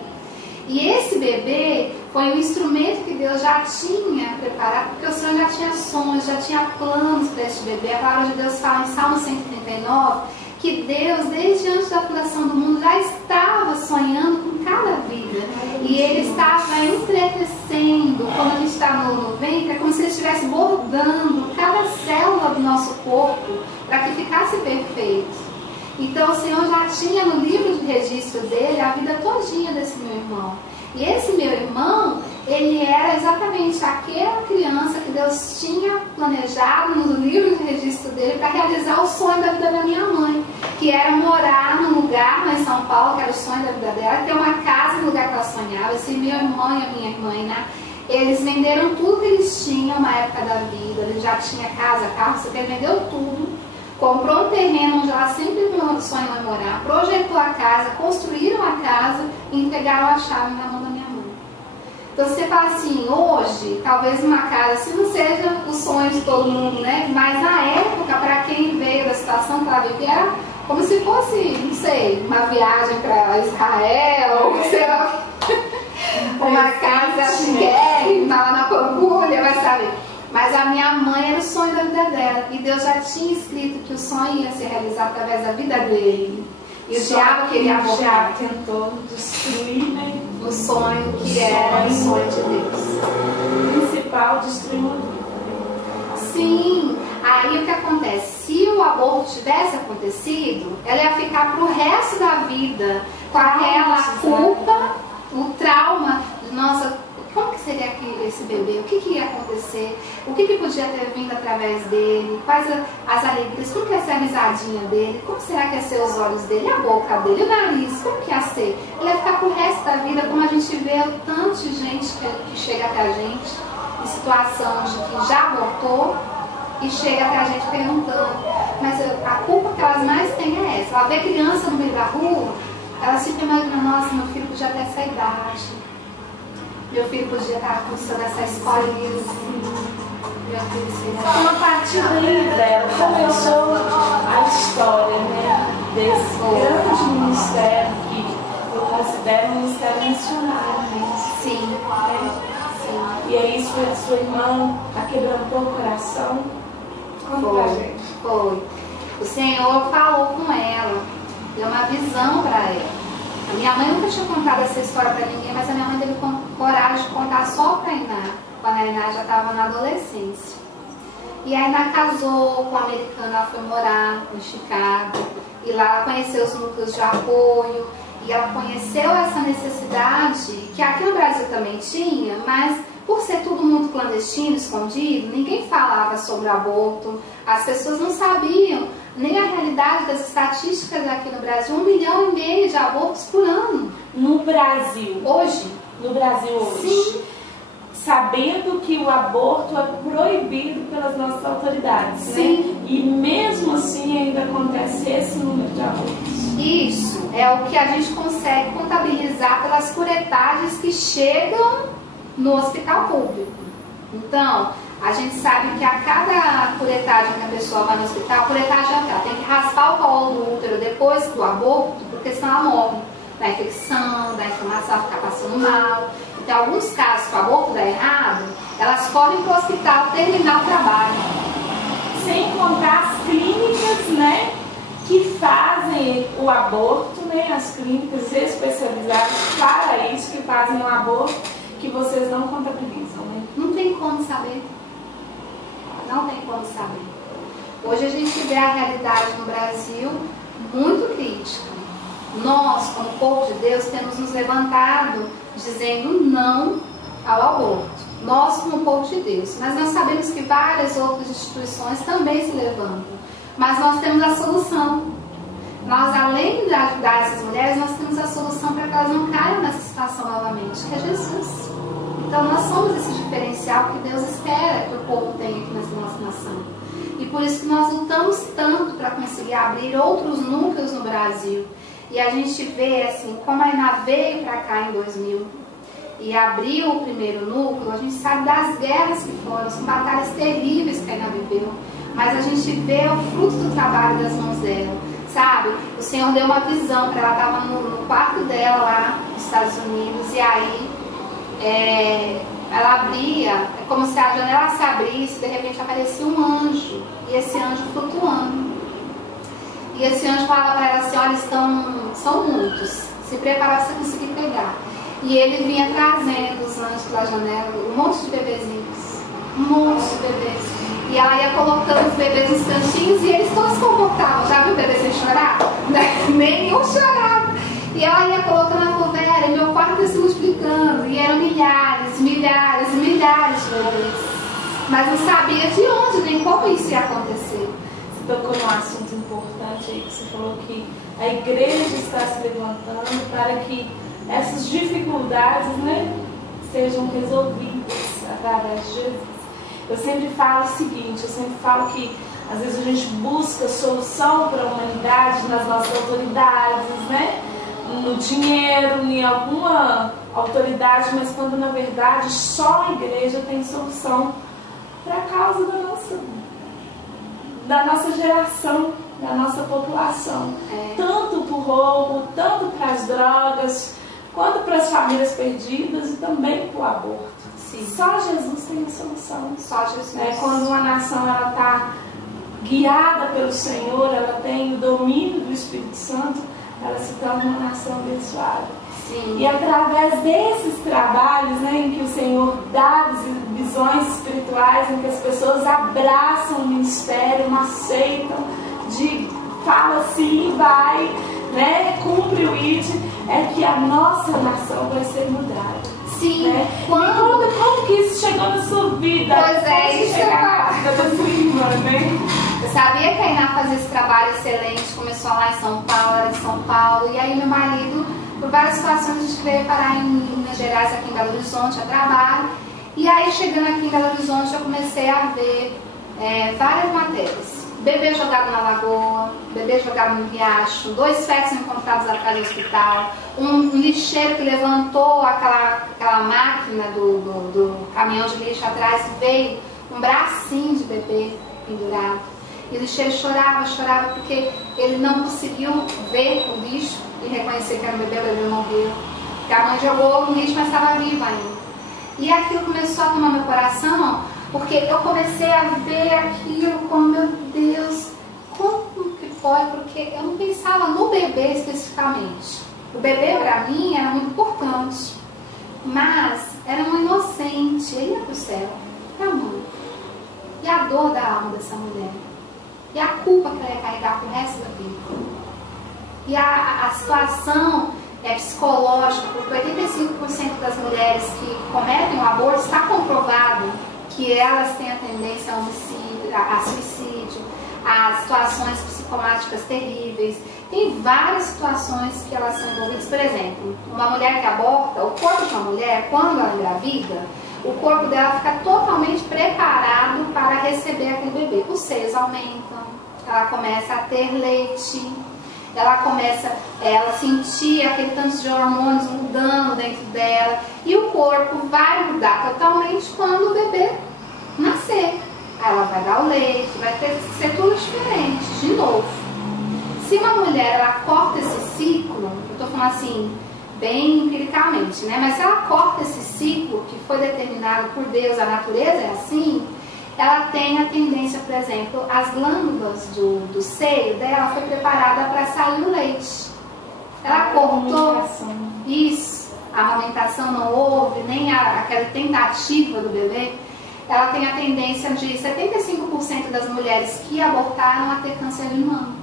E esse bebê foi um instrumento que Deus já tinha preparado, porque o Senhor já tinha sonhos, já tinha planos para este bebê. A palavra de Deus fala em Salmo 139 que Deus, desde antes da fundação do mundo, já estava sonhando com cada vida. E Ele estava entretecendo, quando a gente está no ventre, é como se Ele estivesse bordando cada célula do nosso corpo para que ficasse perfeito. Então o Senhor já tinha no livro de registro dele a vida todinha desse meu irmão. E esse meu irmão, ele era exatamente aquela criança que Deus tinha planejado no livro de registro dele para realizar o sonho da vida da minha mãe, que era morar num lugar lá em São Paulo, que era o sonho da vida dela, ter uma casa no lugar que ela sonhava. Esse meu irmão e a minha irmã, né? Eles venderam tudo que eles tinham na época da vida. Ele já tinha casa, carro, você vendeu tudo. Comprou um terreno onde ela sempre sonhou em morar, projetou a casa, construíram a casa e entregaram a chave na mão da minha mãe. Então você fala assim, hoje, talvez uma casa assim não seja o sonho de todo mundo, né? Mas na época, para quem veio da situação que ela vivia, era como se fosse, não sei, uma viagem para Israel, sei lá, uma casa chique, lá na Pampulha, vai saber. Mas a minha mãe era o sonho da vida dela. E Deus já tinha escrito que o sonho ia ser realizado através da vida dele. E o diabo queria abortar. O diabo tentou destruir, né? O sonho que era o sonho de Deus. O principal, destruir uma vida. Sim. Aí o que acontece? Se o aborto tivesse acontecido, ela ia ficar pro resto da vida com aquela culpa, o trauma. Nossa, como que seria esse bebê? O que ia acontecer? O que podia ter vindo através dele? Quais as alegrias? Como que ia ser a risadinha dele? Como será que ia ser os olhos dele? A boca dele? O nariz? Como que ia ser? Ele ia ficar pro resto da vida, como a gente vê o tanto de gente que chega até a gente em situação de que já abortou e chega até a gente perguntando. Mas a culpa que elas mais têm é essa. Ela vê criança no meio da rua, ela sempre imagina, nossa, meu filho podia ter essa idade. Meu filho podia estar cursando essa escolinha assim. Meu filho seria... Uma partida aí dela começou a história, né? Desse grande ministério que eu considero um ministério missionário mesmo. Sim. Sim. E aí sua irmã quebrantou o coração. Conta pra gente. Foi. O Senhor falou com ela, deu uma visão para ela. A minha mãe nunca tinha contado essa história para ninguém, mas a minha mãe teve coragem de contar só para a Iná, quando a Iná já estava na adolescência. E a Iná casou com um americano, ela foi morar em Chicago, e lá ela conheceu os núcleos de apoio, e ela conheceu essa necessidade, que aqui no Brasil também tinha, mas por ser tudo muito clandestino, escondido, ninguém falava sobre o aborto, as pessoas não sabiam nem a realidade das estatísticas aqui no Brasil, 1,5 milhão de abortos por ano. No Brasil. Hoje? No Brasil hoje. Sim. Sabendo que o aborto é proibido pelas nossas autoridades. Sim. Né? E mesmo assim ainda acontece esse número de abortos. Isso é o que a gente consegue contabilizar pelas curetagens que chegam no hospital público. Então, a gente sabe que a cada curetagem que a pessoa vai no hospital, a curetagem ela tem que raspar o colo do útero depois do aborto, porque senão ela morre da infecção, da inflamação, ficar passando mal. Então, em alguns casos que o aborto dá errado, elas correm para o hospital terminar o trabalho. Sem encontrar as clínicas, né, que fazem o aborto, né, as clínicas especializadas para isso, que fazem o aborto, que vocês não contabilizam, né? Não tem como saber. Não tem como saber. Hoje a gente vê a realidade no Brasil muito crítica. Nós, como povo de Deus, temos nos levantado dizendo não ao aborto. Nós, como povo de Deus. Mas nós sabemos que várias outras instituições também se levantam. Mas nós temos a solução. Nós, além de ajudar essas mulheres, nós temos a solução para que elas não caiam nessa situação novamente, que é Jesus. Então nós somos esse diferencial que Deus espera que o povo tenha aqui nessa nossa nação. E por isso que nós lutamos tanto para conseguir abrir outros núcleos no Brasil. E a gente vê, assim, como a Iná veio para cá em 2000 e abriu o primeiro núcleo, a gente sabe das guerras que foram, são batalhas terríveis que a Iná viveu. Mas a gente vê o fruto do trabalho das mãos dela, sabe? O Senhor deu uma visão para ela, estava no quarto dela lá nos Estados Unidos, e aí ela abria, é como se a janela se abrisse, de repente aparecia um anjo, e esse anjo flutuando. E esse anjo falava para ela assim: olha, são muitos, se prepara para você conseguir pegar. E ele vinha trazendo os anjos pela janela, um monte de bebezinhos, um monte de bebês. E ela ia colocando os bebês nos cantinhos e eles todos se comportavam. Já viu o bebê sem chorar? Nenhum chorava. E ela ia colocando a coveira, e meu quarto ia se multiplicando. E eram milhares, milhares, milhares de bebês. Mas não sabia de onde, nem como isso ia acontecer. Você tocou num assunto importante aí, que você falou que a igreja está se levantando para que essas dificuldades, né, sejam resolvidas através de Jesus. Eu sempre falo o seguinte, eu sempre falo que às vezes a gente busca solução para a humanidade nas nossas autoridades, né? No dinheiro, em alguma autoridade, mas quando na verdade só a igreja tem solução para a causa da nossa geração, da nossa população. Tanto para o roubo, tanto para as drogas, quanto para as famílias perdidas e também para o aborto. Sim. Só Jesus tem a solução. Só Jesus. Quando uma nação está guiada pelo Senhor, ela tem o domínio do Espírito Santo, ela se torna uma nação abençoada. Sim. E através desses trabalhos, né, em que o Senhor dá visões espirituais, em que as pessoas abraçam o ministério, não aceitam, fala sim e vai, né, cumpre o ID, é que a nossa nação vai ser mudada. Sim. Né? Como que isso chegou na sua vida? Pois é, isso da sua irmã, né? Eu sabia que a Iná fazia esse trabalho excelente, começou lá em São Paulo, era de São Paulo, e aí meu marido, por várias situações, a gente veio parar em Minas Gerais, aqui em Belo Horizonte, a trabalho, e aí chegando aqui em Belo Horizonte eu comecei a ver várias matérias. Bebê jogado na lagoa, bebê jogado no riacho, 2 fetos encontrados atrás do hospital, um lixeiro que levantou aquela máquina do caminhão de lixo atrás, veio um bracinho de bebê pendurado. E o lixeiro chorava porque ele não conseguiu ver o lixo e reconhecer que era um bebê, o bebê morreu. Porque a mãe jogou no lixo, mas estava viva ainda. E aquilo começou a tomar meu coração, porque eu comecei a ver aquilo como, meu Deus, como que pode? Porque eu não pensava no bebê especificamente. O bebê para mim era muito importante, mas era um inocente, ele ia para o céu. E a mãe? E a dor da alma dessa mulher? E a culpa que ela ia carregar pro resto da vida? E a situação psicológica, porque 85% das mulheres que cometem o aborto está comprovado que elas têm a tendência a homicídio, a suicídio, a situações psicomáticas terríveis. Tem várias situações que elas são envolvidas. Por exemplo, uma mulher que aborta, o corpo de uma mulher, quando ela engravida, o corpo dela fica totalmente preparado para receber aquele bebê. Os seios aumentam, ela começa a ter leite, ela começa a sentir aquele tanto de hormônios mudando dentro dela, e o corpo vai mudar totalmente quando o bebê nascer. Ela vai dar o leite, vai ter que ser tudo diferente, de novo. Se uma mulher ela corta esse ciclo, eu estou falando assim, bem empiricamente, né? Mas se ela corta esse ciclo que foi determinado por Deus, a natureza é assim, ela tem a tendência, por exemplo, as glândulas do seio dela foi preparada para sair o leite. Ela cortou isso, a amamentação não houve, nem aquela tentativa do bebê. Ela tem a tendência de 75% das mulheres que abortaram a ter câncer de mama.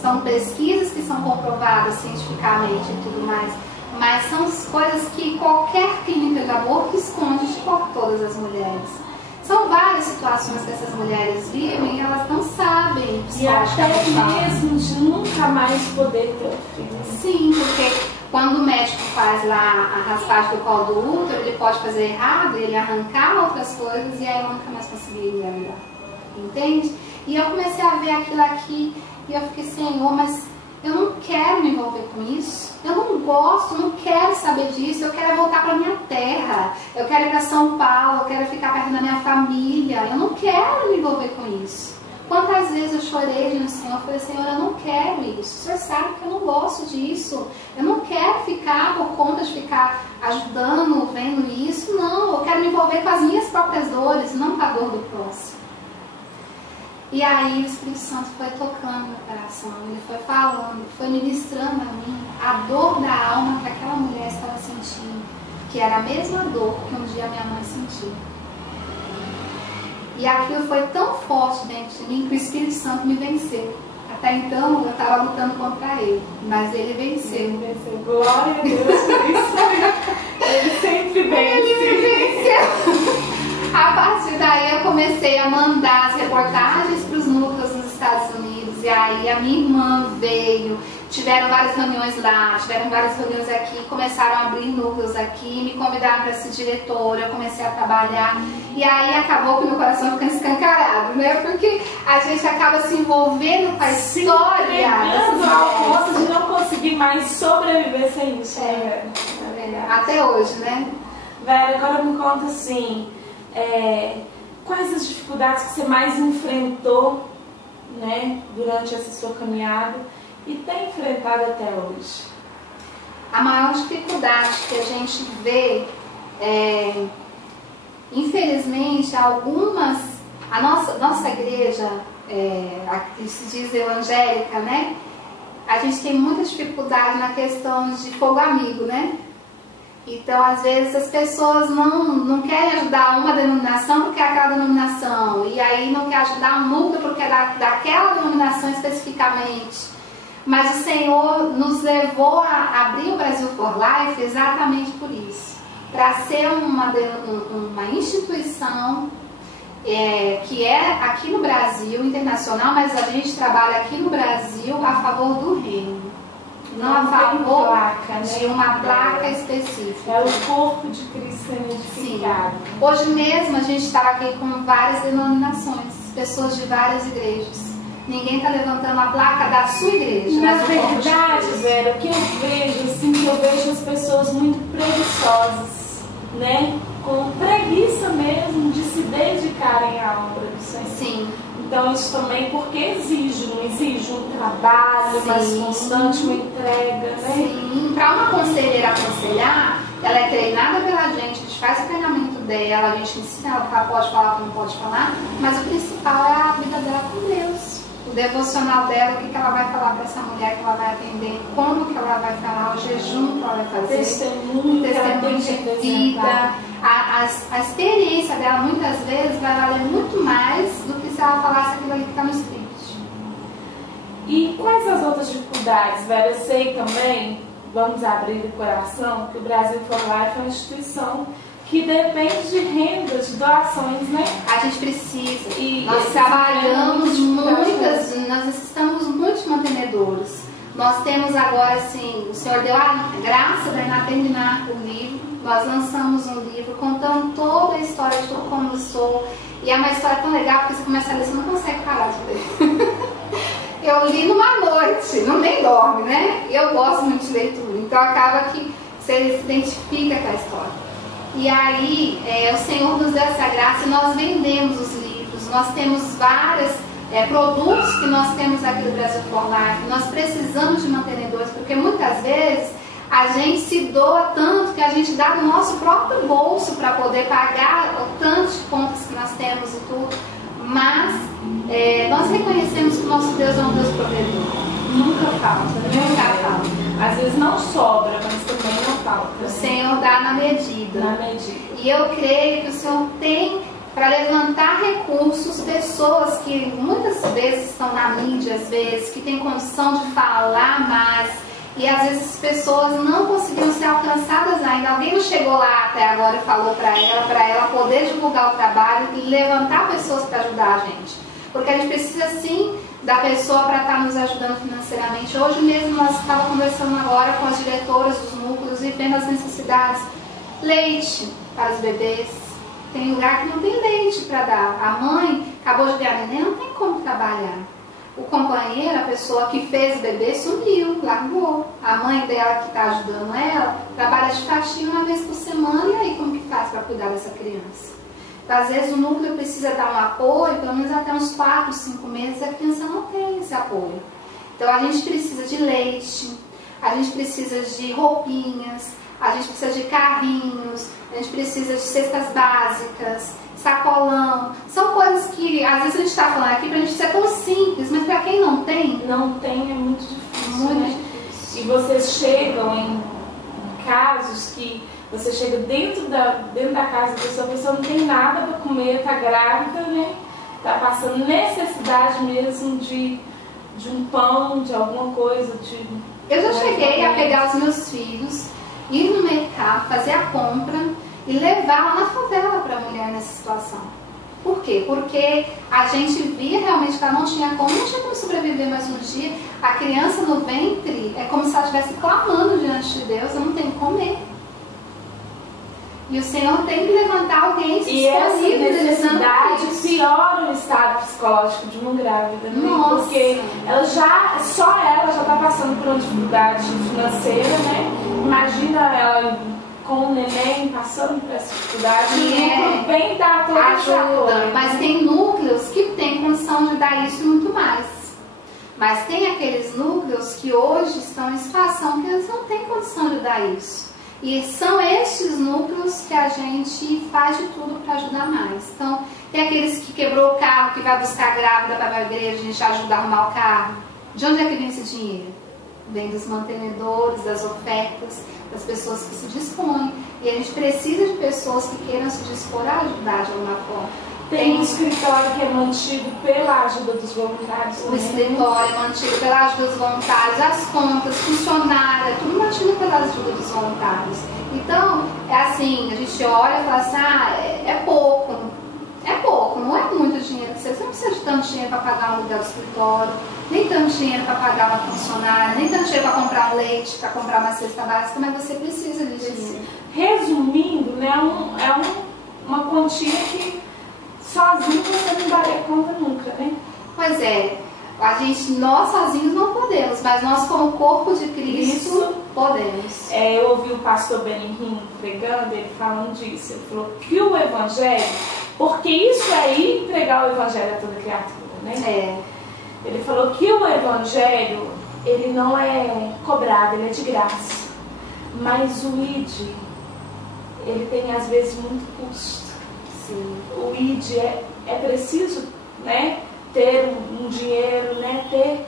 São pesquisas que são comprovadas cientificamente e tudo mais, mas são coisas que qualquer clínica de aborto esconde de todas as mulheres. São várias situações que essas mulheres vivem e elas não sabem. E até mesmo de nunca mais poder ter filho. Sim, porque quando o médico faz lá a raspagem do colo do útero, ele pode fazer errado, ele arrancar outras coisas e aí eu nunca mais consegui engravidar. Entende? E eu comecei a ver aquilo aqui e eu fiquei, Senhor, mas eu não quero me envolver com isso. Eu não gosto, não quero saber disso. Eu quero voltar para minha terra. Eu quero ir para São Paulo, eu quero ficar perto da minha família. Eu não quero me envolver com isso. Quantas vezes eu chorei diante do Senhor, eu falei, Senhor, eu não quero isso. O Senhor sabe que eu não gosto disso. Eu não quero ficar por conta de ficar ajudando, vendo isso. Não, eu quero me envolver com as minhas próprias dores, não com a dor do próximo. E aí o Espírito Santo foi tocando meu coração, ele foi falando, foi ministrando a mim a dor da alma que aquela mulher estava sentindo, que era a mesma dor que um dia minha mãe sentiu. E aquilo foi tão forte dentro de mim que o Espírito Santo me venceu. Até então eu estava lutando contra ele, mas ele venceu. Ele venceu. Glória a Deus por isso. Ele sempre vence. Ele me venceu. A partir daí eu comecei a mandar as reportagens para os núcleos nos Estados Unidos. E aí a minha irmã veio, tiveram várias reuniões lá, tiveram várias reuniões aqui, começaram a abrir núcleos aqui, me convidaram para ser diretora, eu comecei a trabalhar. E aí acabou que meu coração ficando escancarado, né? Porque a gente acaba se envolvendo com a história. Pegando ao ponto de não conseguir mais sobreviver sem isso. É até hoje, né? Vera, agora me conta assim, quais as dificuldades que você mais enfrentou, né, durante essa sua caminhada e tem enfrentado até hoje? A maior dificuldade que a gente vê infelizmente, algumas... A nossa igreja, que se diz evangélica, né? A gente tem muita dificuldade na questão de fogo amigo, né? Então, às vezes, as pessoas não querem ajudar uma denominação porque é aquela denominação. E aí não quer ajudar um núcleo porque é daquela denominação especificamente. Mas o Senhor nos levou a abrir o Brasil for Life exatamente por isso. Para ser uma instituição que é aqui no Brasil, internacional, mas a gente trabalha aqui no Brasil a favor do reino. Não a favor de uma placa específica. É o corpo de Cristo sendo edificado. Sim. Hoje mesmo a gente está aqui com várias denominações, pessoas de várias igrejas. Ninguém está levantando a placa da sua igreja. Na verdade, Vera, o que eu vejo, assim, que eu vejo as pessoas muito preguiçosas, né? Com preguiça mesmo de se dedicarem à obra do Senhor. Sim. Então isso também porque exige um trabalho mais constante, uma entrega, né? Sim, para uma conselheira aconselhar, ela é treinada pela gente, a gente faz o treinamento dela, a gente ensina ela que ela pode falar, como não pode falar, mas o principal é a vida dela com Deus. O devocional dela, o que ela vai falar para essa mulher que ela vai atender, como que ela vai falar, o jejum que ela vai fazer, testemunho de vida. A experiência dela muitas vezes vai valer muito mais do que se ela falasse aquilo ali que está no script. E quais as outras dificuldades, Vera? Eu sei também, vamos abrir o coração, que o Brasil for Life é uma instituição que depende de renda, de doações, né? A gente precisa. E nós trabalhamos nós necessitamos muitos mantenedores. Nós temos agora, assim, o Senhor deu a graça da Renata terminar o livro. Nós lançamos um livro contando toda a história de tudo como eu sou. E é uma história tão legal porque você começa a ler, você não consegue parar de ler. Eu li numa noite, não nem dorme, né? Eu gosto muito de leitura, então acaba que você se identifica com a história. E aí, o Senhor nos deu essa graça e nós vendemos os livros. Nós temos vários produtos que nós temos aqui no Brasil for Life. Nós precisamos de mantenedores, porque muitas vezes A gente se doa tanto que a gente dá do nosso próprio bolso para poder pagar o tanto de contas que nós temos e tudo. Mas nós reconhecemos que o nosso Deus é um Deus provedor. Nunca falta, né? Nunca falta. Às vezes não sobra, mas também não falta. O Senhor dá na medida. Na medida. E eu creio que o Senhor tem para levantar recursos, pessoas que muitas vezes estão na mídia, às vezes, que têm condição de falar mais, e às vezes as pessoas não conseguiram ser alcançadas ainda. Alguém não chegou lá até agora e falou para ela poder divulgar o trabalho e levantar pessoas para ajudar a gente. Porque a gente precisa sim da pessoa para estar nos ajudando financeiramente. Hoje mesmo nós estávamos conversando agora com as diretoras dos núcleos e vendo as necessidades. Leite para os bebês. Tem lugar que não tem leite para dar. A mãe acabou de ganhar neném, não tem como trabalhar. O companheiro, a pessoa que fez o bebê, sumiu, largou. A mãe dela que está ajudando ela, trabalha de faxina uma vez por semana, e aí como que faz para cuidar dessa criança? Então, às vezes o núcleo precisa dar um apoio, pelo menos até uns 4, 5 meses, a criança não tem esse apoio. Então a gente precisa de leite, a gente precisa de roupinhas, a gente precisa de carrinhos, a gente precisa de cestas básicas, sacolão. São coisas que às vezes a gente está falando aqui para a gente ser tão simples, mas para quem não tem... Não tem, é muito difícil, muito né? difícil. E vocês chegam em casos que você chega dentro da casa da pessoa não tem nada para comer, está grávida, né? Está passando necessidade mesmo de um pão, de alguma coisa. Eu já cheguei a pegar os meus filhos, ir no mercado, fazer a compra e levar lá na favela para a mulher nessa situação. Por quê? Porque a gente via realmente que ela não tinha como sobreviver mais um dia. A criança no ventre é como se ela estivesse clamando diante de Deus, eu não tenho que comer. E o Senhor tem que levantar alguém e essa necessidade isso. piora o estado psicológico de uma grávida, né? Nossa. Porque só ela já está passando por uma dificuldade financeira, né? Imagina ela com o neném passando por essa dificuldade, e vem dar toda ajuda. Mas tem núcleos que têm condição de dar isso e muito mais. Mas tem aqueles núcleos que hoje estão em situação que eles não têm condição de dar isso. E são estes núcleos que a gente faz de tudo para ajudar mais. Então, tem aqueles que quebrou o carro, que vai buscar grávida para a igreja, a gente ajuda a arrumar o carro. De onde é que vem esse dinheiro? Vem dos mantenedores, das ofertas, das pessoas que se dispõem. E a gente precisa de pessoas que queiram se dispor a ajudar de alguma forma. Tem um escritório que é mantido pela ajuda dos voluntários. O escritório é mantido pela ajuda dos voluntários, as contas, funcionária, tudo mantido pela ajuda dos voluntários. Então, é assim, a gente olha e fala assim, é pouco. É pouco, não é muito dinheiro. Você não precisa de tanto dinheiro para pagar um lugar do escritório, nem tanto dinheiro para pagar uma funcionária, nem tanto dinheiro para comprar um leite, para comprar uma cesta básica, mas você precisa de dinheiro. Resumindo, né, uma quantia que sozinho você não daria conta nunca, né? Pois é, nós sozinhos não podemos, mas nós como corpo de Cristo podemos. Eu ouvi o pastor Benihim pregando, ele falando disso. Ele falou que o evangelho, porque isso é ir entregar o evangelho a toda criatura, né? Ele falou que o evangelho, ele não é cobrado, ele é de graça. Mas o ID, ele tem às vezes muito custo. Sim. O ID é preciso, né, ter um dinheiro, né, ter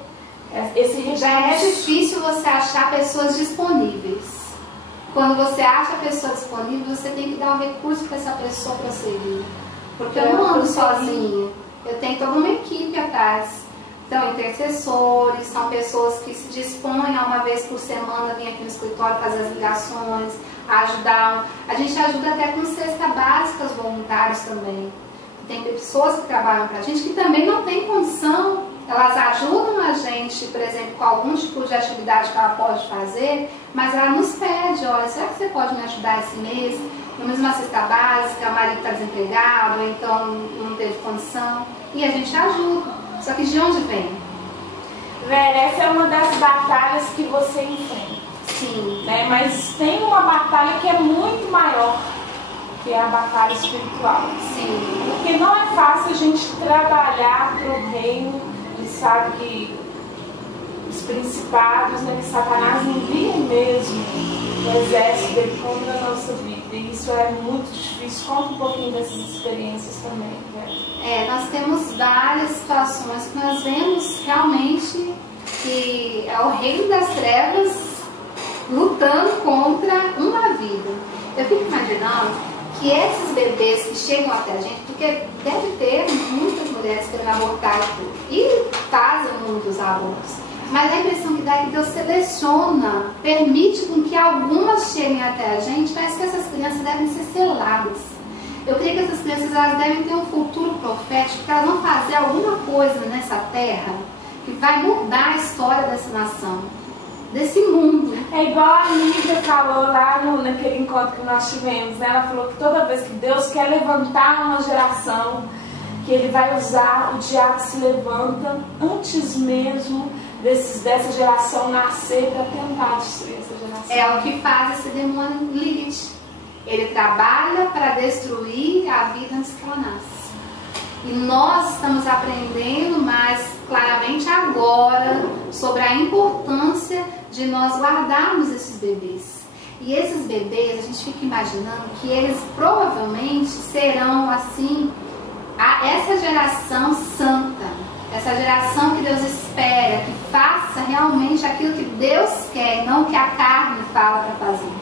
esse recurso. Já é difícil você achar pessoas disponíveis. Quando você acha a pessoa disponível, você tem que dar um recurso para essa pessoa prosseguir. Porque eu não ando sozinha, eu tenho toda uma equipe atrás. Então, intercessores, são pessoas que se dispõem a uma vez por semana vir aqui no escritório fazer as ligações, ajudar. A gente ajuda até com cesta básica os voluntários também. Tem pessoas que trabalham para a gente que também não tem condição, elas ajudam a gente, por exemplo, com algum tipo de atividade que ela pode fazer, mas ela nos pede, olha, será que você pode me ajudar esse mês? Pelo menos uma cesta básica, o marido está desempregado, ou então não teve condição, e a gente ajuda. Só que de onde vem? Vera, essa é uma das batalhas que você enfrenta. Sim. Né? Mas tem uma batalha que é muito maior, que é a batalha espiritual. Sim. Porque não é fácil a gente trabalhar para o reino, e sabe que os principados, né, que Satanás envia mesmo o exército dele contra a nossa vida. E isso é muito difícil. Conta um pouquinho dessas experiências também, né? Nós temos várias situações que nós vemos realmente que é o reino das trevas lutando contra uma vida. Eu fico imaginando que esses bebês que chegam até a gente, porque deve ter muitas mulheres querendo abortar e fazem muitos abortos, mas a impressão que dá é que Deus seleciona, permite com que algumas cheguem até a gente, mas que essas crianças devem ser seladas. Eu creio que essas crianças elas devem ter um futuro profético, que elas vão fazer alguma coisa nessa terra que vai mudar a história dessa nação, desse mundo. É igual a Nívia falou lá naquele encontro que nós tivemos, né? Ela falou que toda vez que Deus quer levantar uma geração, que Ele vai usar, o diabo se levanta antes mesmo dessa geração nascer para tentar destruir essa geração. É o que faz esse demônio Lilith. Ele trabalha para destruir a vida antes que ela nasce. E nós estamos aprendendo mais claramente agora sobre a importância de nós guardarmos esses bebês. E esses bebês, a gente fica imaginando que eles provavelmente serão assim, essa geração santa, essa geração que Deus espera, que faça realmente aquilo que Deus quer, não o que a carne fala para fazer.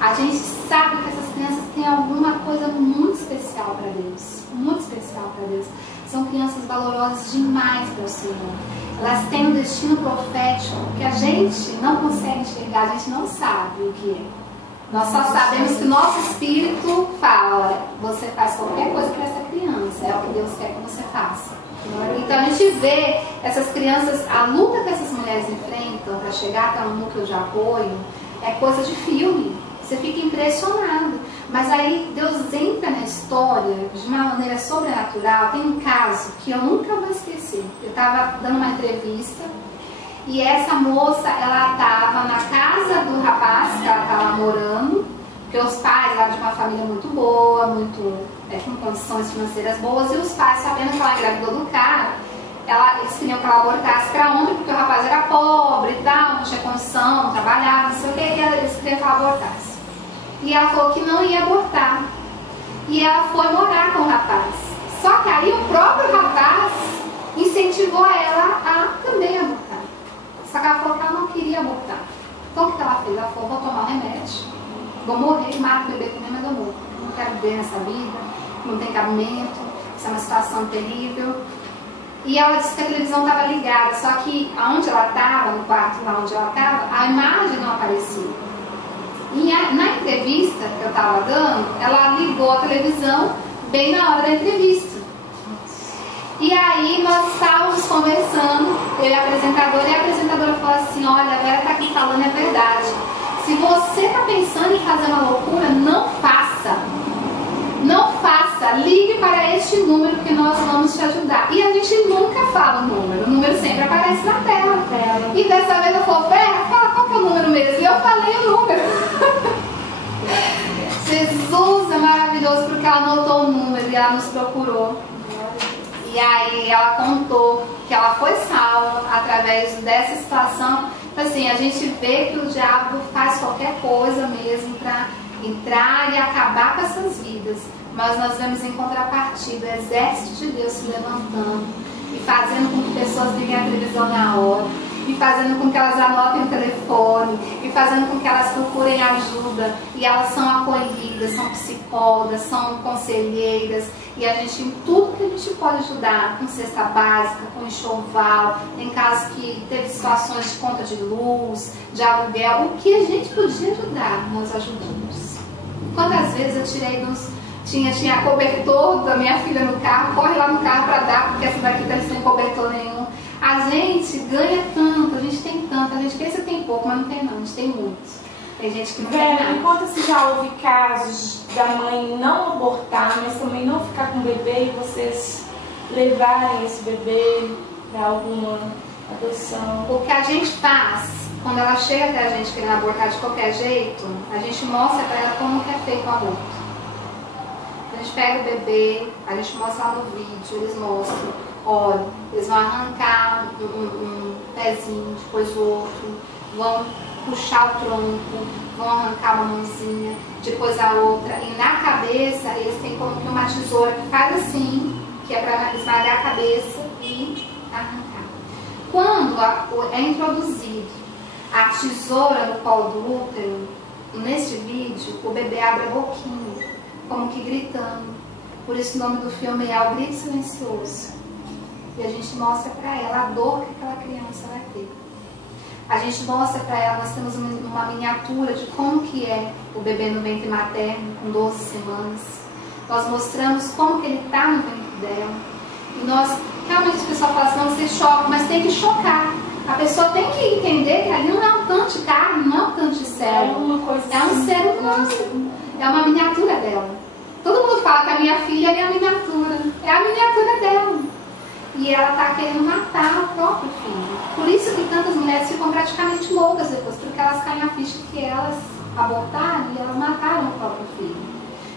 A gente sabe que essas crianças têm alguma coisa muito especial para Deus, muito especial para Deus. São crianças valorosas demais para o Senhor. Elas têm um destino profético que a gente não consegue enxergar, a gente não sabe o que é. Nós só sabemos que o nosso espírito fala, você faz qualquer coisa para essa criança, é o que Deus quer que você faça. Então a gente vê essas crianças, a luta que essas mulheres enfrentam para chegar até um núcleo de apoio, é coisa de filme. Você fica impressionado. Mas aí Deus entra na história de uma maneira sobrenatural. Tem um caso que eu nunca vou esquecer. Eu estava dando uma entrevista e essa moça, ela estava na casa do rapaz que ela estava morando, porque os pais eram de uma família muito boa, com condições financeiras boas, e os pais, sabendo que ela engravidou do cara, eles queriam que ela abortasse para ontem, porque o rapaz era pobre e tal, não tinha condição, não trabalhava, não sei o que, e eles queriam que ela abortasse. E ela falou que não ia abortar. E ela foi morar com o rapaz. Só que aí o próprio rapaz incentivou ela a também abortar. Só que ela falou que ela não queria abortar. Então o que ela fez? Ela falou, vou tomar um remédio, vou morrer, mato o bebê também, mas eu morro. Não quero viver nessa vida, não tem cabimento, isso é uma situação terrível. E ela disse que a televisão estava ligada, só que onde ela estava, no quarto lá onde ela estava, a imagem não aparecia. E na entrevista que eu estava dando, ela ligou a televisão bem na hora da entrevista. E aí nós estávamos conversando, eu e a apresentadora falou assim, olha, a Vera está aqui falando a verdade. Se você está pensando em fazer uma loucura, não faça. Não faça, ligue para este número que nós vamos te ajudar. E a gente nunca fala o número sempre aparece na tela. E dessa vez eu falei, Vera, fala qual que é o número mesmo. E eu falei o número. Jesus é maravilhoso porque ela anotou o número e ela nos procurou. E aí ela contou que ela foi salva através dessa situação. Assim, a gente vê que o diabo faz qualquer coisa mesmo para entrar e acabar com essas vidas, mas nós vemos em contrapartida o exército de Deus se levantando e fazendo com que pessoas liguem a televisão na hora, e fazendo com que elas anotem o telefone, e fazendo com que elas procurem ajuda, e elas são acolhidas, são psicólogas, são conselheiras, e a gente, em tudo que a gente pode ajudar, com cesta básica, com enxoval, tem casos que teve situações de conta de luz, de aluguel, o que a gente podia ajudar, nós ajudamos. Quantas vezes eu tirei tinha cobertor da minha filha no carro, corre lá no carro para dar, porque essa daqui está sem cobertor nenhum. A gente ganha tanto, a gente tem tanto, a gente pensa que tem pouco, mas não tem não, a gente tem muito. Tem gente que não tem nada. Enquanto se já houve casos da mãe não abortar, mas também não ficar com o bebê e vocês levarem esse bebê para alguma adoção? O que a gente faz, quando ela chega até a gente querendo abortar de qualquer jeito, a gente mostra para ela como que é feito o aborto. A gente pega o bebê, a gente mostra lá no vídeo, eles mostram, olha, eles vão arrancar pezinho, depois o outro, vão puxar o tronco, vão arrancar uma mãozinha, depois a outra, e na cabeça eles têm como que uma tesoura que faz assim, que é para esmagar a cabeça e arrancar. Quando é introduzido a tesoura no colo do útero, neste vídeo, o bebê abre a boquinha, como que gritando. Por isso o nome do filme é O Grito Silencioso. E a gente mostra para ela a dor que aquela criança vai ter. A gente mostra para ela, nós temos uma miniatura de como que é o bebê no ventre materno, com 12 semanas. Nós mostramos como que ele está no ventre dela. E nós, realmente o pessoal fala assim, não, você choca, mas tem que chocar. A pessoa tem que entender que ali não é um tanto de carne, não é um tanto de cérebro. É um ser humano. É uma miniatura dela. Todo mundo fala que a minha filha é a miniatura. É a miniatura dela. E ela está querendo matar o próprio filho. Por isso que tantas mulheres ficam praticamente loucas depois, porque elas caem a ficha que elas abortaram e elas mataram o próprio filho.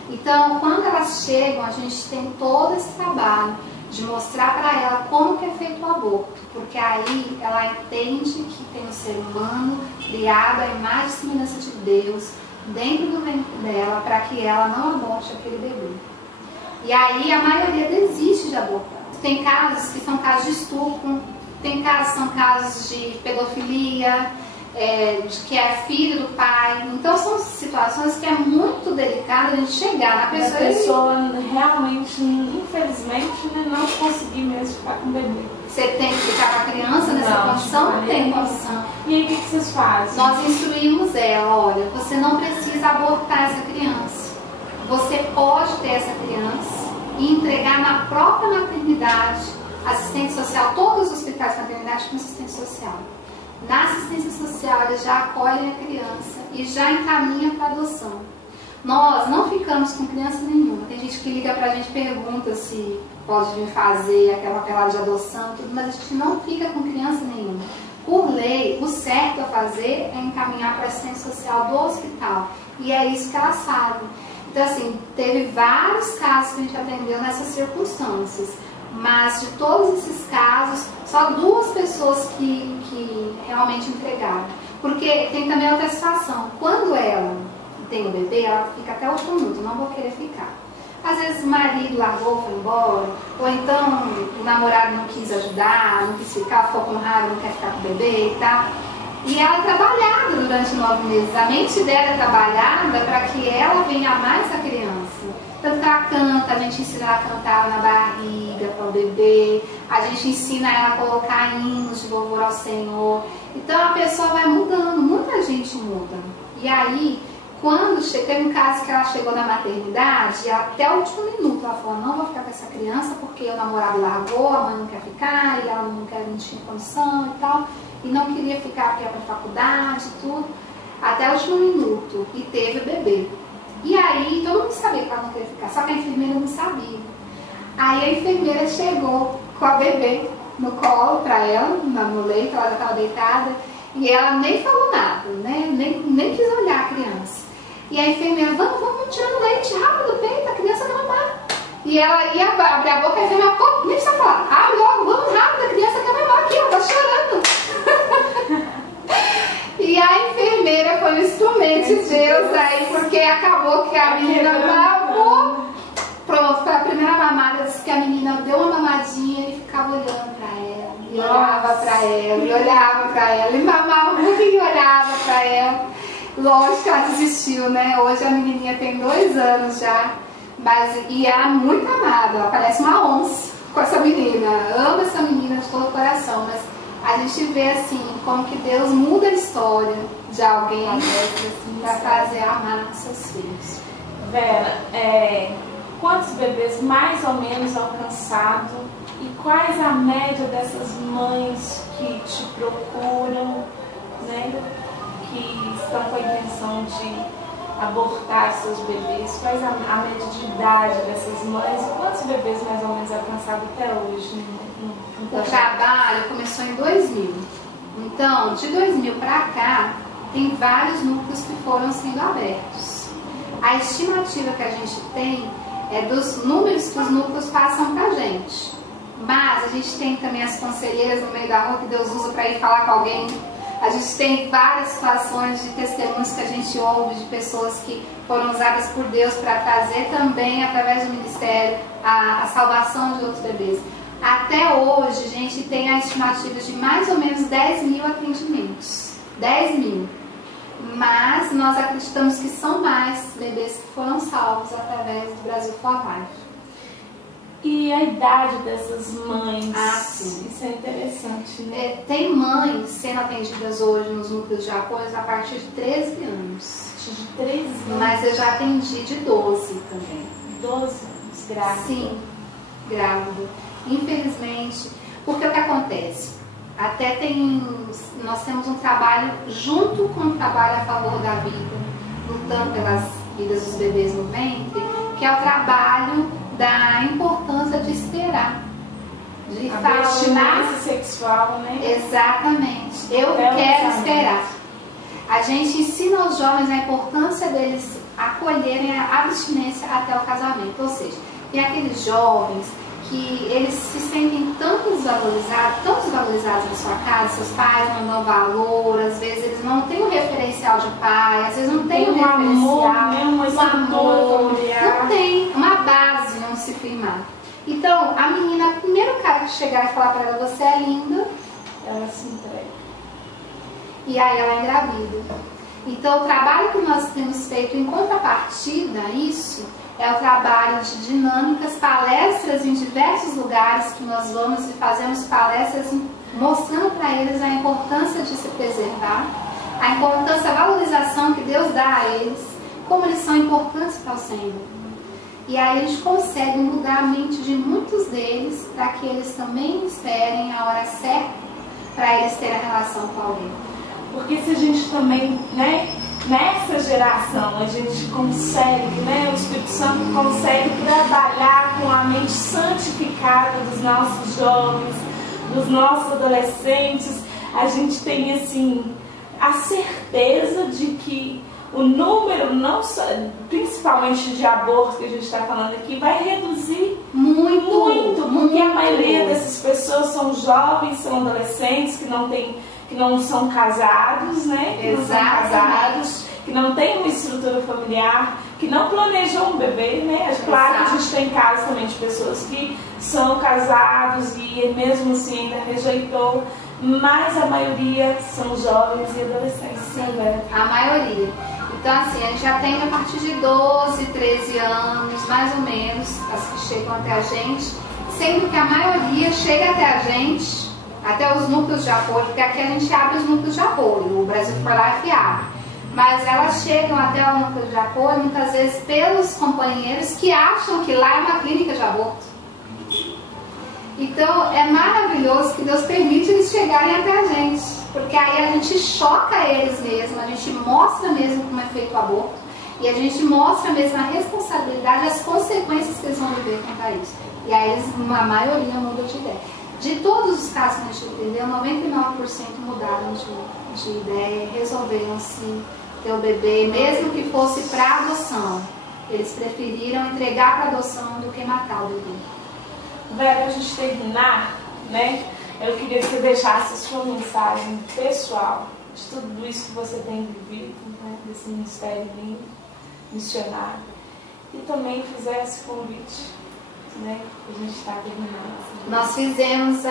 Então, quando elas chegam, a gente tem todo esse trabalho de mostrar para ela como que é feito o aborto, porque aí ela entende que tem um ser humano criado à imagem e semelhança de Deus dentro do ventre dela, para que ela não aborte aquele bebê. E aí a maioria desiste de abortar. Tem casos que são casos de estupro, tem casos que são casos de pedofilia, de que é filho do pai. Então são situações que é muito delicado a gente chegar na pessoa. A pessoa realmente, infelizmente, não conseguir mesmo ficar com o bebê. Você tem que ficar com a criança nessa condição? Não tem condição. E aí o que vocês fazem? Nós instruímos ela, olha, você não precisa abortar essa criança. Você pode ter essa criança e entregar na própria maternidade, assistente social, todos os hospitais de maternidade têm assistente social. Na assistência social, eles já acolhem a criança e já encaminham para adoção. Nós não ficamos com criança nenhuma. Tem gente que liga para a gente e pergunta se pode vir fazer aquela papelada de adoção, tudo, mas a gente não fica com criança nenhuma. Por lei, o certo a fazer é encaminhar para a assistente social do hospital. E é isso que ela sabe. Então, assim, teve vários casos que a gente atendeu nessas circunstâncias. Mas de todos esses casos, só 2 pessoas que realmente entregaram. Porque tem também outra situação. Quando ela tem o bebê, ela fica até o último minuto, não vou querer ficar. Às vezes o marido largou, foi embora, ou então o namorado não quis ajudar, não quis ficar, ficou com raiva, não quer ficar com o bebê e tal. E ela é trabalhada durante 9 meses. A mente dela é trabalhada para que ela venha amar essa criança. Tanto que ela canta, a gente ensina ela a cantar na barriga para o bebê, a gente ensina ela a colocar hinos de louvor ao Senhor. Então a pessoa vai mudando, muita gente muda. E aí, quando teve um caso que ela chegou na maternidade, e até o último minuto ela falou, não vou ficar com essa criança porque o namorado largou, a mãe não quer ficar, e ela não quer, não tinha condição e tal, e não queria ficar porque ia para a faculdade e tudo, até o último minuto, e teve o bebê. E aí, todo mundo sabia que ela não queria ficar, só que a enfermeira não sabia. Aí a enfermeira chegou com a bebê no colo para ela, no leito, ela já estava deitada, e ela nem falou nada, né? nem quis olhar a criança. E a enfermeira, vamos tirando leite rápido do peito, a criança não mamar. E ela ia abrir a boca, a enfermeira, pô, nem precisa falar, abre logo, vamos rápido, a criança quer mamar aqui, ela tá chorando. E a enfermeira foi um instrumento de Deus aí, porque acabou que a menina mamou. Pronto, foi a primeira mamada, disse que a menina deu uma mamadinha e ficava olhando pra ela. E olhava pra ela, e olhava pra ela, e mamava um pouquinho e olhava pra ela. Lógico que ela desistiu, né? Hoje a menininha tem 2 anos já, e ela é muito amada, ela parece uma onça com essa menina. Amo essa menina de todo o coração, mas a gente vê assim, como que Deus muda a história de alguém para fazer amar seus filhos. Vera, quantos bebês mais ou menos alcançado e quais a média dessas mães que te procuram, né, que estão com a intenção de abortar seus bebês? Quais a média de idade dessas mães e quantos bebês mais ou menos alcançados até hoje? O trabalho começou em 2000. Então, de 2000 para cá, tem vários núcleos que foram sendo abertos. A estimativa que a gente tem é dos números que os núcleos passam para a gente. Mas a gente tem também as conselheiras no meio da rua que Deus usa para ir falar com alguém. A gente tem várias situações de testemunhos que a gente ouve de pessoas que foram usadas por Deus para trazer também, através do ministério, a salvação de outros bebês. Até hoje, a gente tem a estimativa de mais ou menos 10 mil atendimentos. 10 mil. Mas nós acreditamos que são mais bebês que foram salvos através do Brasil for Life. E a idade dessas mães? Sim. Isso é interessante, né? Tem mães sendo atendidas hoje nos núcleos de apoio a partir de 13 anos. De 13 anos? Mas eu já atendi de 12 também. 12 anos, grávida? Sim, grávida. Infelizmente, porque o que acontece? Nós temos um trabalho junto com o trabalho a favor da vida, lutando pelas vidas dos bebês no ventre, que é o trabalho da importância de esperar, de abstinência sexual, né? Exatamente. Eu quero esperar. A gente ensina aos jovens a importância deles acolherem a abstinência até o casamento. Ou seja, tem aqueles jovens que eles se sentem tão desvalorizados na sua casa, seus pais não dão valor, às vezes eles não têm um referencial de pai, às vezes não tem um referencial, uma estrutura familiar. Não tem uma base onde se firmar. Então, a menina, o primeiro cara que chegar e falar para ela, você é linda, ela se entrega. E aí ela engravida. Então, o trabalho que nós temos feito em contrapartida a isso é o trabalho de dinâmicas, palestras em diversos lugares que nós vamos e fazemos palestras mostrando para eles a importância de se preservar, a importância, a valorização que Deus dá a eles, como eles são importantes para o Senhor. E aí a gente consegue mudar a mente de muitos deles para que eles também esperem a hora certa para eles terem a relação com alguém. Porque se a gente também, né, nessa geração, a gente consegue, né, o Espírito Santo consegue trabalhar com a mente santificada dos nossos jovens, dos nossos adolescentes, a gente tem, assim, a certeza de que o número, não só, principalmente de aborto que a gente está falando aqui, vai reduzir muito, porque a maioria dessas pessoas são jovens, são adolescentes que não são casados, né? Que não são casados, que não têm uma estrutura familiar, que não planejam um bebê, né? Claro que a gente tem casos também de pessoas que são casados e mesmo assim ainda rejeitou, mas a maioria são jovens e adolescentes. Sim, a maioria. Então, assim, a gente atende a partir de 12, 13 anos, mais ou menos, as que chegam até a gente, sendo que a maioria chega até a gente, até os núcleos de apoio, porque aqui a gente abre os núcleos de apoio, o Brasil for Life abre. Mas elas chegam até o núcleo de apoio, muitas vezes, pelos companheiros que acham que lá é uma clínica de aborto. Então, é maravilhoso que Deus permite eles chegarem até a gente, porque aí a gente choca eles mesmo, a gente mostra mesmo como é feito o aborto, e a gente mostra mesmo a responsabilidade, as consequências que eles vão viver quanto a isso. E aí eles, a maioria muda de ideia. De todos os casos que a gente entendeu, 99% mudaram de ideia e resolveram-se ter o bebê, mesmo que fosse para adoção. Eles preferiram entregar para adoção do que matar o bebê. Vera, para a gente terminar, né, eu queria que você deixasse a sua mensagem pessoal de tudo isso que você tem vivido, né, desse ministério lindo, missionário, e também fizesse convite, né, que a gente está terminando. Assim. Nós fizemos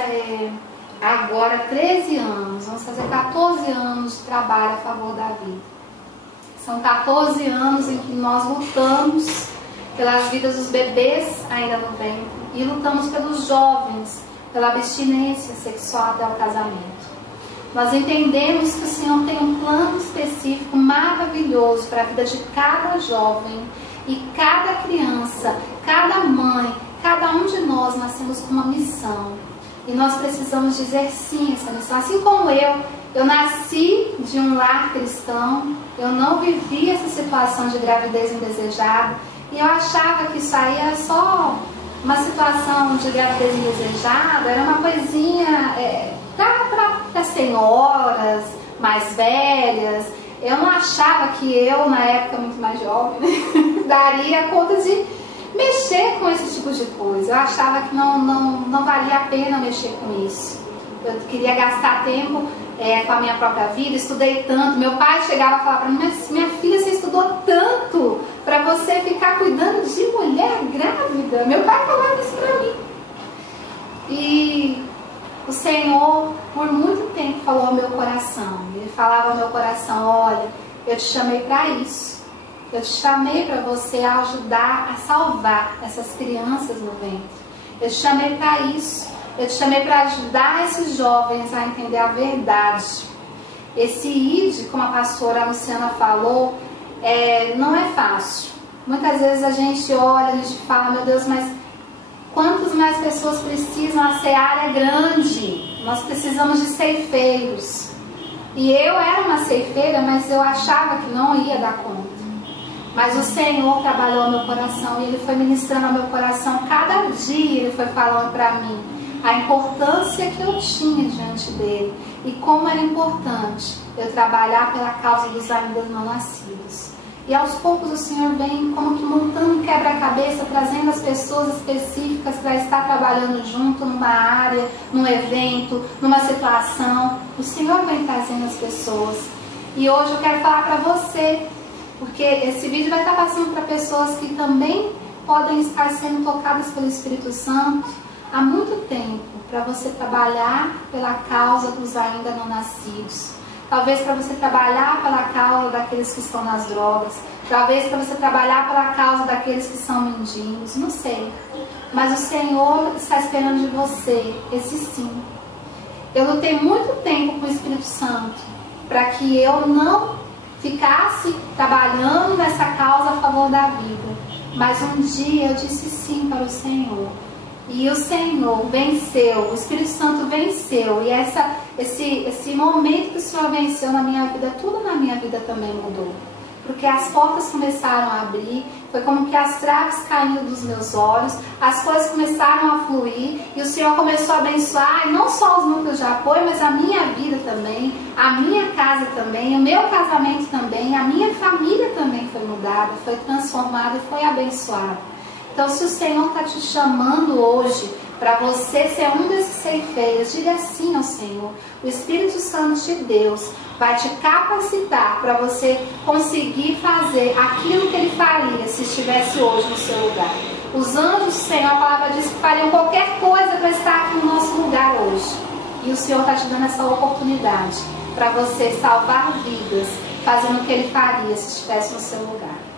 agora 13 anos, vamos fazer 14 anos de trabalho a favor da vida. São 14 anos em que nós lutamos pelas vidas dos bebês ainda no ventre e lutamos pelos jovens, pela abstinência sexual até o casamento. Nós entendemos que o Senhor tem um plano específico maravilhoso para a vida de cada jovem e cada criança, cada mãe, cada um de nós temos uma missão. E nós precisamos dizer sim a essa missão. Assim como eu nasci de um lar cristão, eu não vivi essa situação de gravidez indesejada, e eu achava que isso aí era só uma situação de gravidez indesejada, era uma coisinha para senhoras mais velhas. Eu não achava que eu, na época muito mais jovem, daria conta de mexer com esse tipo de coisa. Eu achava que não valia a pena mexer com isso. Eu queria gastar tempo com a minha própria vida, estudei tanto. Meu pai chegava a falar para mim: mas minha filha, você estudou tanto para você ficar cuidando de mulher grávida? Meu pai falava isso para mim. E o Senhor, por muito tempo, falou ao meu coração. Ele falava ao meu coração: olha, eu te chamei para isso. Eu te chamei para você ajudar a salvar essas crianças no ventre. Eu te chamei para isso. Eu te chamei para ajudar esses jovens a entender a verdade. Esse ID, como a pastora Luciana falou, não é fácil. Muitas vezes a gente olha, a gente fala: meu Deus, mas quantas mais pessoas precisam? A seara é grande. Nós precisamos de ceifeiros. E eu era uma ceifeira, mas eu achava que não ia dar conta. Mas o Senhor trabalhou ao meu coração e Ele foi ministrando ao meu coração. Cada dia Ele foi falando para mim a importância que eu tinha diante dele e como era importante eu trabalhar pela causa dos ainda não nascidos. E aos poucos o Senhor vem como que montando um quebra-cabeça, trazendo as pessoas específicas para estar trabalhando junto numa área, num evento, numa situação. O Senhor vem trazendo as pessoas. E hoje eu quero falar para você, porque esse vídeo vai estar passando para pessoas que também podem estar sendo tocadas pelo Espírito Santo há muito tempo, para você trabalhar pela causa dos ainda não nascidos. Talvez para você trabalhar pela causa daqueles que estão nas drogas. Talvez para você trabalhar pela causa daqueles que são mendigos. Não sei. Mas o Senhor está esperando de você esse sim. Eu lutei muito tempo com o Espírito Santo para que eu não ficasse trabalhando nessa causa a favor da vida. Mas um dia eu disse sim para o Senhor. E o Senhor venceu, o Espírito Santo venceu. E esse momento que o Senhor venceu na minha vida, tudo na minha vida também mudou. Porque as portas começaram a abrir, foi como que as traves caíram dos meus olhos, as coisas começaram a fluir, e o Senhor começou a abençoar, não só os núcleos de apoio, mas a minha vida também, a minha casa também, o meu casamento também, a minha família também foi mudada, foi transformada e foi abençoada. Então, se o Senhor está te chamando hoje para você ser um desses ceifeiros, diga sim ao Senhor. O Espírito Santo de Deus vai te capacitar para você conseguir fazer aquilo que Ele faria se estivesse hoje no seu lugar. Os anjos do Senhor, a palavra diz que fariam qualquer coisa para estar aqui no nosso lugar hoje. E o Senhor está te dando essa oportunidade para você salvar vidas, fazendo o que Ele faria se estivesse no seu lugar.